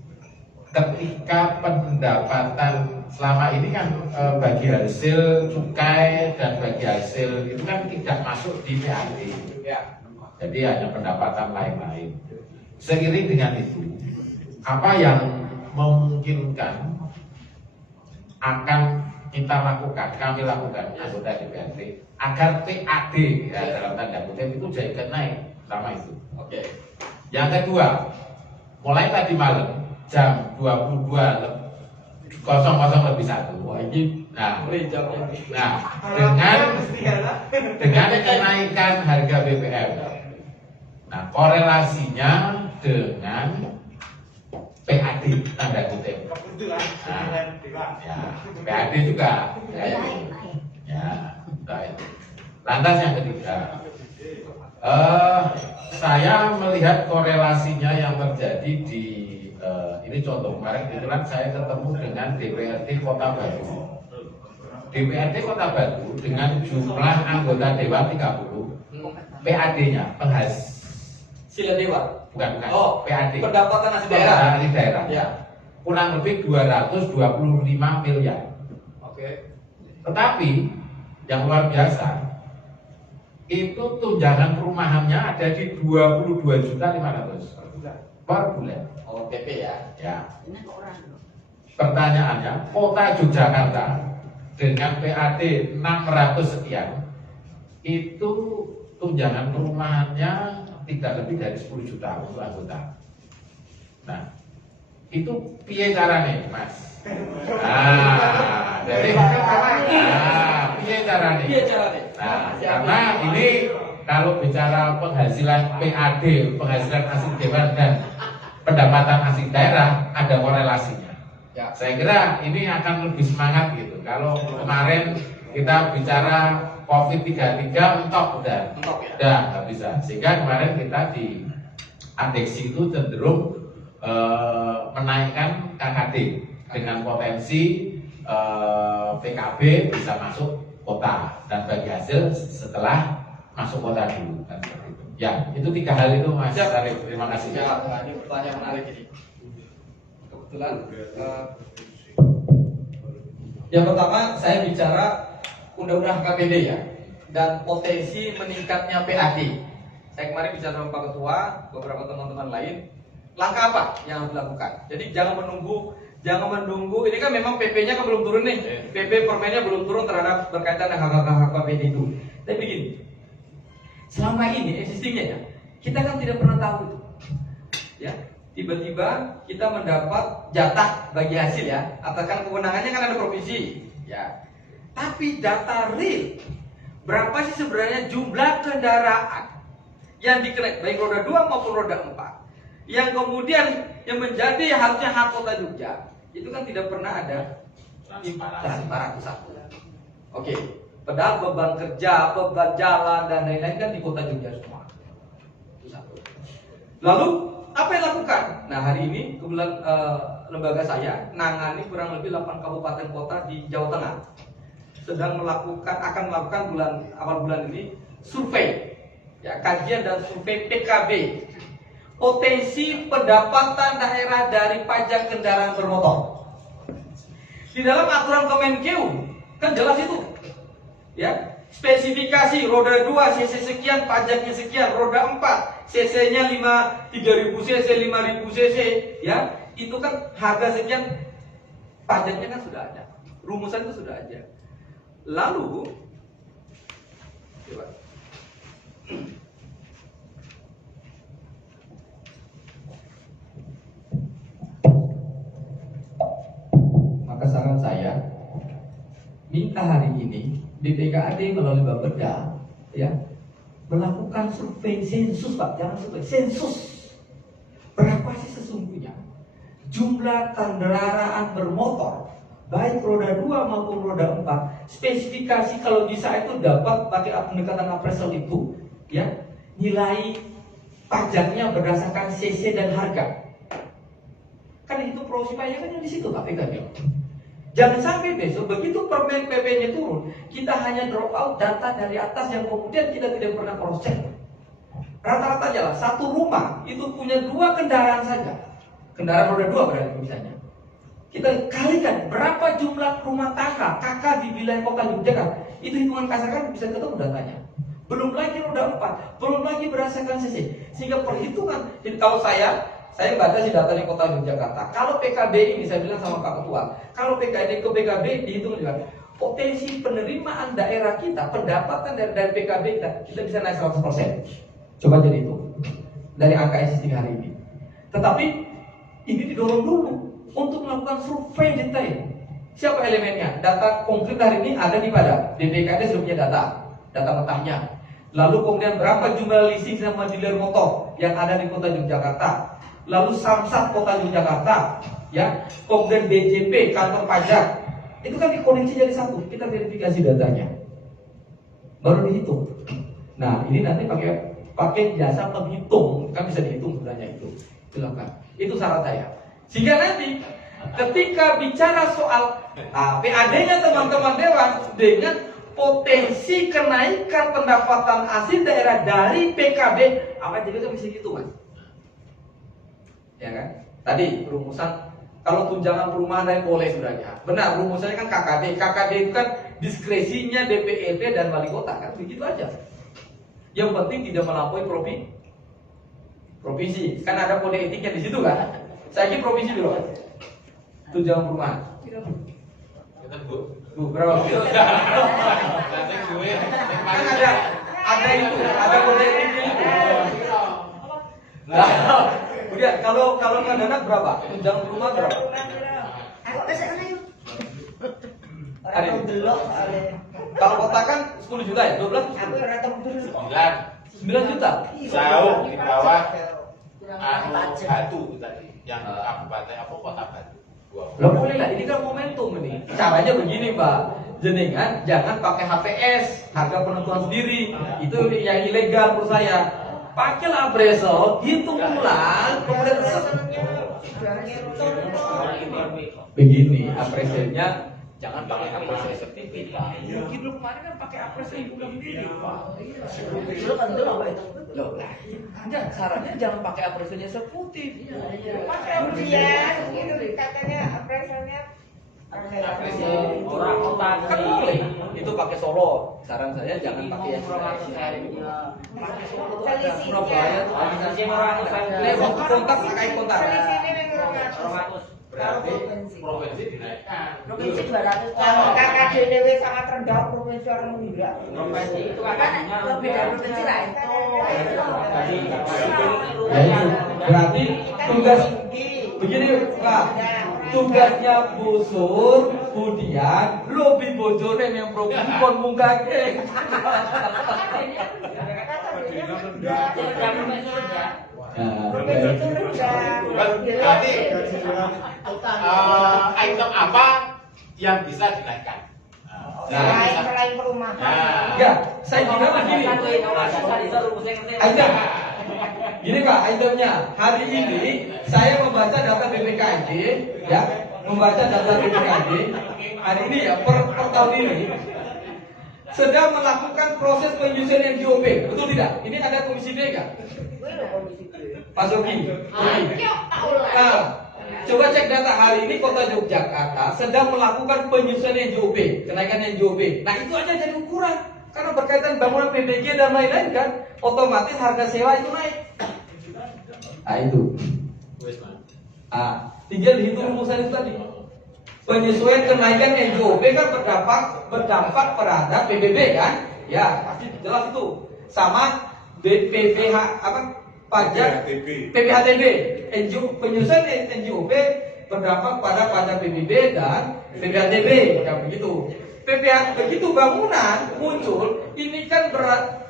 ketika pendapatan selama ini kan bagi hasil cukai dan bagi hasil itu kan tidak masuk di PAD. Jadi hanya pendapatan lain-lain. Seiring dengan itu, apa yang memungkinkan akan kami lakukan anggota DPRD agar PAD ya, dalam tanda kutip itu jadi naik sama itu. Oke. Yang kedua, mulai tadi malam jam 22.00 lebih 1. Wajib. Nah, Jamnya. dengan kenaikan harga BBM. Nah, korelasinya dengan PAD tanda kutip. Nah, ya, PAD juga. Ya, baik. Lantas yang ketiga, saya melihat korelasinya yang terjadi di ini contoh kemarin kebetulan saya ketemu dengan DPRD Kota Batu. DPRD Kota Batu dengan jumlah anggota dewan 30, PAD-nya Sila Dewa. bukan Oh, PAD. pendapatan asli daerah. Asli daerah. Ya. Kurang lebih 225 miliar. Oke. Tetapi yang luar biasa itu tunjangan perumahannya ada di 22.500.000 per bulan. Oh, PP ya. Ya. Pertanyaannya, Kota Yogyakarta dengan PAD 600 sekian itu tunjangan perumahannya tidak lebih dari 10 juta untuk anggota. Nah, itu piye carane, Mas? Jadi piye carane? Nah, karena ini kalau bicara penghasilan PAD, penghasilan asli dewan dan pendapatan asli daerah ada korelasinya. Ya. Saya kira ini akan lebih semangat gitu. Kalau kemarin kita bicara COVID-33 mentok udah, nggak bisa. Sehingga kemarin kita di adeksi itu cenderung menaikkan KKD dengan potensi PKB bisa masuk kota dan bagi hasil setelah masuk kota dulu kan seperti itu. Ya, itu 3 hal itu Mas Arif. Terima kasih. Ya, ini pertanyaan menarik ini. Kebetulan yang pertama saya bicara undang-undang KPD ya dan potensi meningkatnya PAD. Saya kemarin bicara sama Pak Ketua, beberapa teman-teman lain. Langkah apa yang harus dilakukan? Jadi jangan menunggu. Ini kan memang PP-nya kan belum turun nih. PP permennya belum turun terhadap berkaitan dengan hak KPD itu. Tapi begini, selama ini existingnya ya, kita kan tidak pernah tahu itu. Ya, tiba-tiba kita mendapat jatah bagi hasil ya, ataskan kewenangannya kan ada provinsi. Ya, tapi data real berapa sih sebenarnya jumlah kendaraan yang dikenai baik roda 2 maupun roda 4 yang kemudian yang menjadi harusnya hak kota Jogja itu kan tidak pernah ada transparan satu. Oke, padahal beban kerja, beban jalan dan lain-lain kan di kota Jogja semua. Itu satu. Lalu apa yang dilakukan? Nah hari ini kebetulan lembaga saya nangani kurang lebih 8 kabupaten kota di Jawa Tengah sedang akan melakukan awal bulan ini survei ya, kajian dan survei PKB potensi pendapatan daerah dari pajak kendaraan bermotor. Di dalam aturan Kemenkeu kan jelas itu ya, Spesifikasi roda 2 cc sekian, pajaknya sekian, roda 4 cc-nya 3000 cc, 5000 cc, ya. Itu kan harga sekian, pajaknya kan sudah ada. Rumusan itu sudah ada. Lalu coba. Maka saran saya, minta hari ini BPKAD melalui Bapeda ya melakukan survei sensus, Pak, jangan survei sensus. Berapa sih sesungguhnya jumlah kendaraan bermotor baik roda 2 maupun roda 4, spesifikasi kalau bisa itu dapat pakai pendekatan appraisal itu ya, nilai pajaknya berdasarkan cc dan harga. Kan itu proses pajaknya di situ, Pak PKB. Jangan sampai besok begitu permen PP-nya turun, kita hanya drop out data dari atas yang kemudian kita tidak pernah cross check. Rata-rata aja lah, satu rumah itu punya 2 kendaraan saja. Kendaraan roda 2 berarti misalnya. Kita kalikan berapa jumlah rumah tangga KK di wilayah kota Yogyakarta. Itu hitungan kasar kan bisa ketemu datanya. Belum lagi roda 4, belum lagi berdasarkan cc. Sehingga perhitungan, jadi kalau saya baca si data di kota Yogyakarta. Kalau PKB ini saya bilang sama Pak Ketua, kalau PKB dihitung juga potensi penerimaan daerah kita, pendapatan dari PKB kita bisa naik 100%. Coba jadi itu dari angka existing hari ini. Tetapi ini didorong dulu untuk melakukan survei detail. Siapa elemennya? Data konkret hari ini ada di pada BPKD sudah punya data mentahnya. Lalu kemudian berapa jumlah leasing sama dealer motor yang ada di kota Yogyakarta. Lalu Samsat kota Yogyakarta, ya, kemudian DJP kantor pajak, itu kan dikoneksi jadi satu, kita verifikasi datanya, baru dihitung. Nah ini nanti pakai jasa penghitung, kan bisa dihitung sebenarnya itu, silakan. Itu syarat saya. Sehingga nanti ketika bicara soal PAD-nya teman-teman dewan dengan potensi kenaikan pendapatan asli daerah dari PKB, apa jadi bisa gitu, Mas? Ya kan? Tadi rumusan kalau tunjangan perumahan lain boleh sebenarnya. Benar, rumusannya kan KKD. KKD itu kan diskresinya DPRD dan wali kota kan begitu aja. Yang penting tidak melampaui provinsi. Kan ada kode etiknya di situ kan? Saya kira provinsi dulu kan. Tunjangan perumahan. Kita Bu. Berapa? Kan ada itu, ada kode etiknya itu. Kemudian kalau Kadana berapa? Tunjangan rumah berapa? Hari ini. Kalau kota kan 10 juta ya? 12? 9 juta? Jauh di bawah Batu tadi, yang kabupaten apa kota Batu. Loh boleh lah, ini kan momentum ini. Caranya begini Pak, jenengan jangan pakai HPS, harga penentuan sendiri. Itu yang ilegal menurut saya. Pakailah appraisal, hitung ulang, kemudian begini appraisalnya jangan pakai appraisal sertifikat. Mungkin dulu kemarin kan pakai appraisal yang udah sendiri. Dulu kan dulu apa itu? Loh lah, sarannya jangan pakai appraisalnya eksekutif. Pakai appraisal. Katanya appraisalnya Orang kota kan boleh. Itu pakai Solo. Saran saya jangan pakai yang pakai Solo. Surabaya tuh organisasi lewat kontak pakai kontak. Berarti provinsi dinaikkan. Provinsi 200. Kalau KKD dewe sangat rendah, provinsi orang enggak. Provinsi itu kan lebih dari provinsi lah itu. Ya itu berarti tugas begini Pak. Tugasnya busur, kemudian lebih bojone yang pun munggake. Berarti item apa yang bisa dinaikkan? Selain perumahan. Ya, saya kira begini. Item. Gini Pak, itemnya hari ini saya membaca data BPKD, ya, membaca data BPKD hari ini ya per tahun ini sedang melakukan proses penyusunan NJOP, betul tidak? Ini ada komisi D kan? Pak Sogi. Nah, coba cek data hari ini Kota Yogyakarta sedang melakukan penyusunan NJOP, kenaikan NJOP. Nah itu aja jadi ukuran. Karena berkaitan bangunan PBG dan lain-lain kan, otomatis harga sewa itu naik. Nah itu. Tinggal dihitung rumusan itu tadi. Penyesuaian kenaikan NJOP kan berdampak terhadap PBB kan? Ya, pasti jelas itu. Sama PPH pajak PPHTB. Penyesuaian NJOP berdampak pada pajak PBB dan PPHTB, ya begitu. Begitu bangunan muncul, ini kan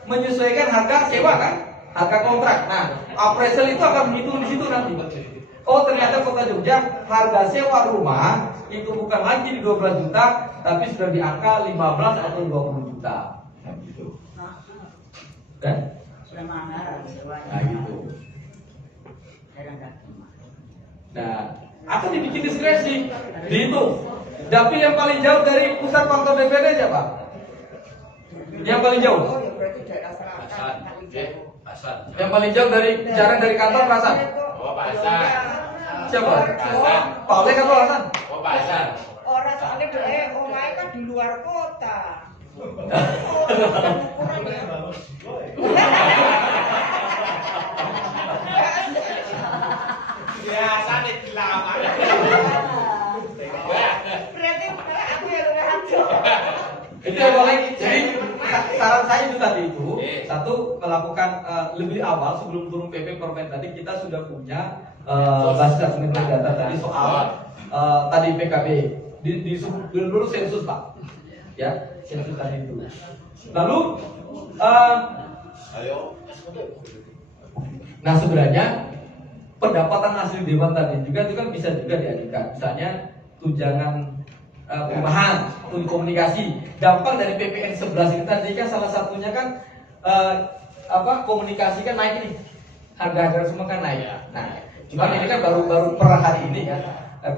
menyesuaikan harga sewa kan, harga kontrak. Nah, appraisal itu akan menghitung di situ nanti. Oh ternyata Kota Jogja harga sewa rumah itu bukan lagi di 12 juta, tapi sudah di angka 15 atau 20 juta. Nah, gitu. Kan? Sudah mahal sewanya. Nah, gitu. Nah, akan dibikin diskresi, dihitung. Dapil yang paling jauh dari pusat kantor DPD siapa? Yang paling jauh? Oh, ya berarti daerah selatan paling jauh. Yang paling jauh dari jarak dari kantor Hasan? Oh, Pak Hasan. Siapa? Pak Oleh atau Hasan? Oh, Pak Hasan. Orang soalnya omahe kan di luar kota. Biasa nih lama. Berarti aku yang ngaco. Itu yang paling. Jadi saran saya itu tadi itu satu melakukan lebih awal sebelum turun PP Permen tadi kita sudah punya basis data tadi soal tadi PKB di dulu sensus Pak, ya sensus tadi itu. Lalu nah sebenarnya pendapatan asli dewan tadi juga itu kan bisa juga diajukan, misalnya tunjangan perumahan, untuk komunikasi. Dampak dari PPN 11 ini tadi kan salah satunya kan komunikasi kan naik nih, harga-harga semua kan naik. Nah, cuman ini kan baru per hari ini ya,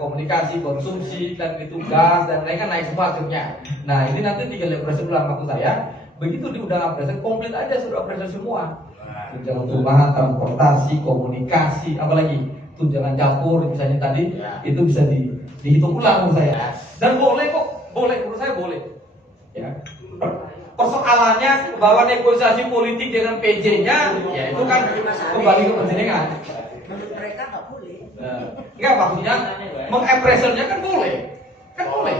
komunikasi, konsumsi dan itu gas dan lain kan naik semua akhirnya. Nah ini nanti tinggal appraisal ulang maksud saya. Begitu diundang appraisal komplit aja sudah appraisal semua. Tunjangan perumahan, transportasi, komunikasi, apalagi tunjangan campur misalnya tadi itu bisa dihitung ulang menurut saya. Dan boleh kok, boleh menurut saya boleh. Ya. Persoalannya bahwa negosiasi politik dengan PJ-nya, ya itu kan kembali ke kepentingan. Menurut mereka nggak boleh. Enggak maksudnya mengappraisalnya kan boleh, kan boleh.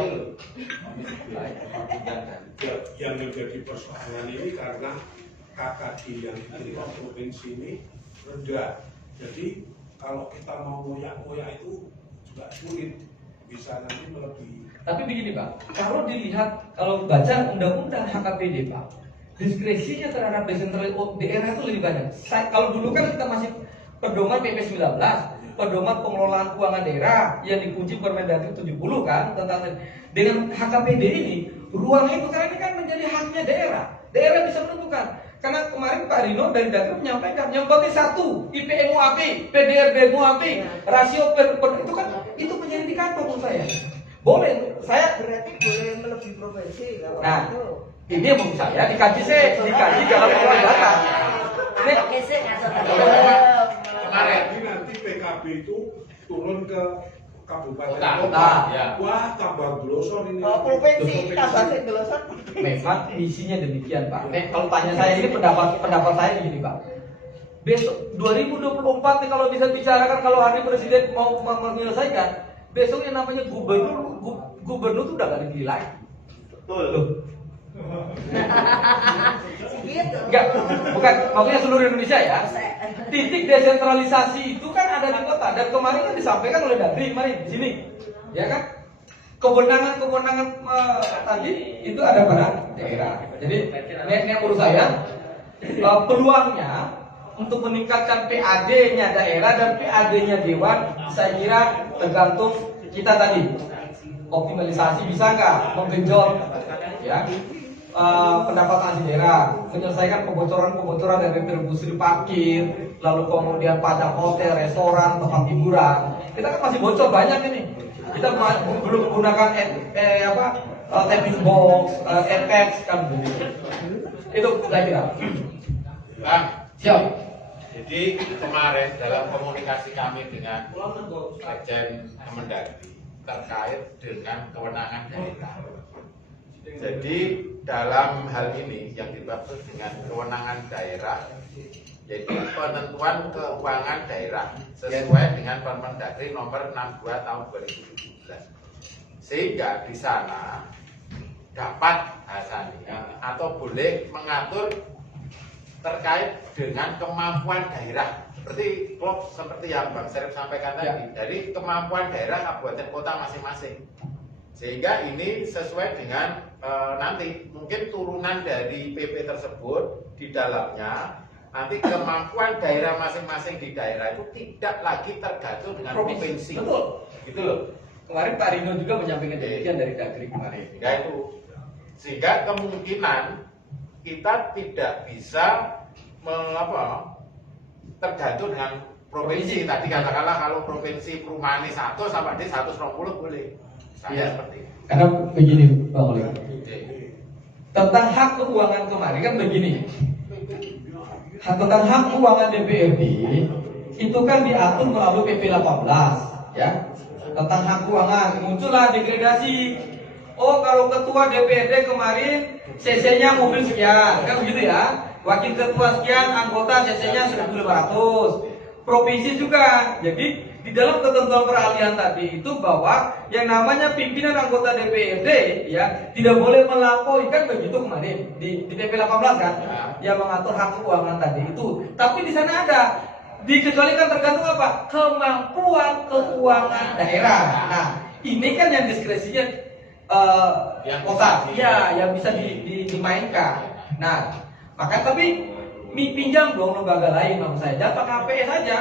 Yang menjadi persoalan ini karena KKD yang di tingkat provinsi ini rendah. Jadi kalau kita mau ngoyak-ngoyak itu juga sulit, bisa nanti melebihi. Tapi begini Pak, kalau dilihat, kalau baca undang-undang HKPD Pak, diskresinya terhadap desentralisasi daerah itu lebih banyak. Kalau dulu kan kita masih pedoman PP 19, pedoman pengelolaan keuangan daerah yang dikunci Permendagri 70 kan tentang dengan HKPD ini ruangnya itu karena ini kan menjadi haknya daerah. Daerah bisa menentukan. Karena kemarin Pak Rino dari Dagri menyampaikan yang penting satu IPM UAP, PDRB UAP, rasio itu kan itu menjadi indikator menurut saya. Boleh, saya Berarti boleh melebihi provinsi kalau nah itu. ini yang menurut saya dikaji dalam pengelolaan data. Ini Kemarin Jadi nanti PKB itu turun ke kabupaten kota. Ya. Wah, tambah glosor ini. Oh, provinsi tambah segelosan. memang misinya demikian Pak. Kalau tanya saya ini pendapat saya begini Pak. Besok 2024 nih kalau bisa bicarakan kalau hari presiden mau menyelesaikan, besok yang namanya gubernur tuh udah gak dipilih lagi. Betul. Gitu. Enggak, bukan maksudnya seluruh Indonesia ya. Titik desentralisasi itu kan ada di kota dan kemarin kan disampaikan oleh Dagri kemarin di sini, ya kan? Kewenangan tadi itu ada pada daerah. Jadi ini menurut saya peluangnya untuk meningkatkan PAD-nya daerah dan PAD-nya dewan, saya kira tergantung kita tadi. Optimalisasi bisa nggak menggenjot ya pendapatan di daerah, menyelesaikan kebocoran dari retribusi parkir, lalu kemudian pajak hotel, restoran, tempat hiburan. Kita kan masih bocor banyak ini. Kita belum menggunakan tapping box, FX kan begitu. Itu saya kira. Bang, Siap. jadi kemarin dalam komunikasi kami dengan Sekjen Kemendagri terkait dengan kewenangan daerah. Jadi dalam hal ini yang dimaksud dengan kewenangan daerah, yaitu penentuan keuangan daerah sesuai dengan Permendagri nomor 62 tahun 2017. Sehingga di sana dapat bahasanya atau boleh mengatur terkait dengan kemampuan daerah. Seperti yang Bang Serif sampaikan tadi, dari kemampuan daerah kabupaten kota masing-masing. Sehingga ini sesuai dengan nanti mungkin turunan dari PP tersebut di dalamnya nanti kemampuan daerah masing-masing di daerah itu tidak lagi tergantung dengan provinsi. Betul. Gitu loh. Kemarin Pak Rino juga menyampaikan demikian dari Dagri kemarin. Sehingga kemungkinan kita tidak bisa tergantung dengan provinsi. Tadi katakanlah kalau provinsi perumahan ini 100 sama di 120 boleh. Saya seperti itu. Karena begini Bang Oli. Tentang hak keuangan kemarin kan begini. Tentang hak keuangan DPRD itu kan diatur melalui PP 18 ya. Tentang hak keuangan muncullah degradasi. Oh kalau ketua DPRD kemarin CC-nya mobil sekian, kan begitu ya. Wakil ketua sekian, anggota CC-nya 1.500. Provinsi juga. Jadi di dalam ketentuan peralihan tadi itu bahwa yang namanya pimpinan anggota DPRD ya tidak boleh melampaui, kan begitu kemarin di PP 18 kan yang mengatur hak keuangan tadi itu. Tapi di sana ada dikecualikan tergantung apa? Kemampuan keuangan daerah. Nah, ini kan yang diskresinya kota ya yang bisa dimainkan. Nah, maka tapi pinjam dong lembaga lain maksud saya. Jangan pakai HPS saja.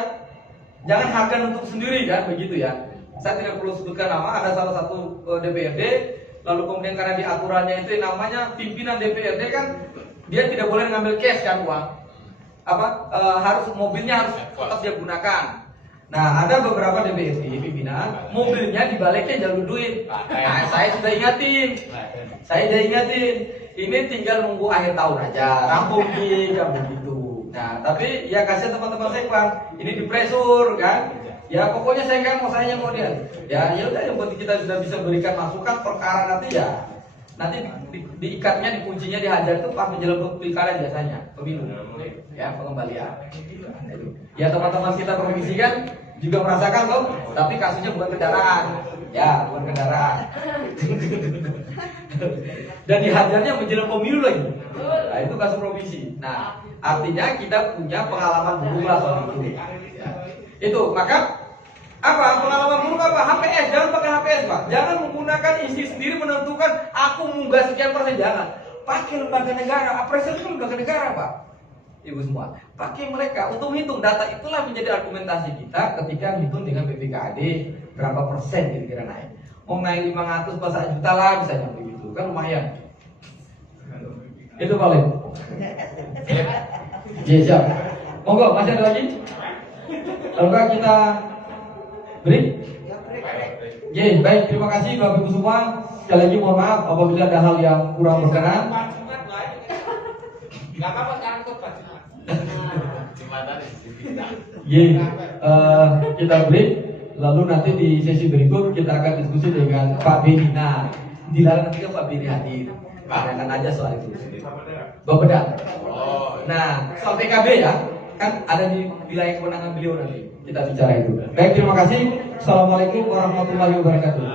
Jangan harga untuk sendiri kan begitu ya. Saya tidak perlu sebutkan nama, ada salah satu DPRD lalu kemudian karena di aturannya itu yang namanya pimpinan DPRD kan dia tidak boleh ngambil cash kan uang. Harus mobilnya harus tetap dia gunakan. Nah, ada beberapa DPRD pimpinan mobilnya dibaliknya jalur duit. Nah, saya sudah ingatin. Ini tinggal nunggu akhir tahun aja, rampung kan begitu. Nah, tapi ya kasih teman-teman saya Bang, ini dipresur kan. Ya pokoknya saya nggak mau, saya yang model. Ya udah yang penting kita sudah bisa berikan masukan perkara nanti ya. Nanti diikatnya, dikuncinya, dihajar itu pas menjelang pilkada biasanya, pemilu. Ya, pengembalian. Ya teman-teman kita provinsi kan juga merasakan loh, tapi kasusnya bukan kendaraan. Ya, bukan kendaraan. Dan dihajarnya menjelang pemilu lagi. Nah, itu kasus provinsi. Nah, artinya kita punya pengalaman buruk lah soal itu. Itu, maka apa? Pengalaman buruk apa? HPS, jangan pakai HPS, Pak. Jangan menggunakan isi sendiri menentukan aku munggah sekian persen, jangan. Pakai lembaga negara, apresiasi itu lembaga negara, Pak. Ibu semua, pakai mereka untuk menghitung data. Itulah menjadi argumentasi kita ketika menghitung dengan BPKAD berapa persen kira-kira naik. Mau naik 500 pas 1 juta lah bisa nyampe gitu, kan lumayan. Itu paling. Iya siap. Monggo, masih ada lagi? Lalu kita break. Oke, baik, terima kasih Bapak Ibu semua. Sekali lagi mohon maaf apabila ada hal yang kurang berkenan. Enggak apa-apa, sekarang tuh Pak. Kita break. Lalu nanti di sesi berikut kita akan diskusi dengan Pak Beni. Nah, dilarang ketika Pak Beni hadir. Tanyakan aja soal itu. Bapak. Nah, soal PKB ya, kan ada di wilayah kewenangan beliau nanti. Kita bicara itu. Baik, terima kasih. Assalamualaikum warahmatullahi wabarakatuh.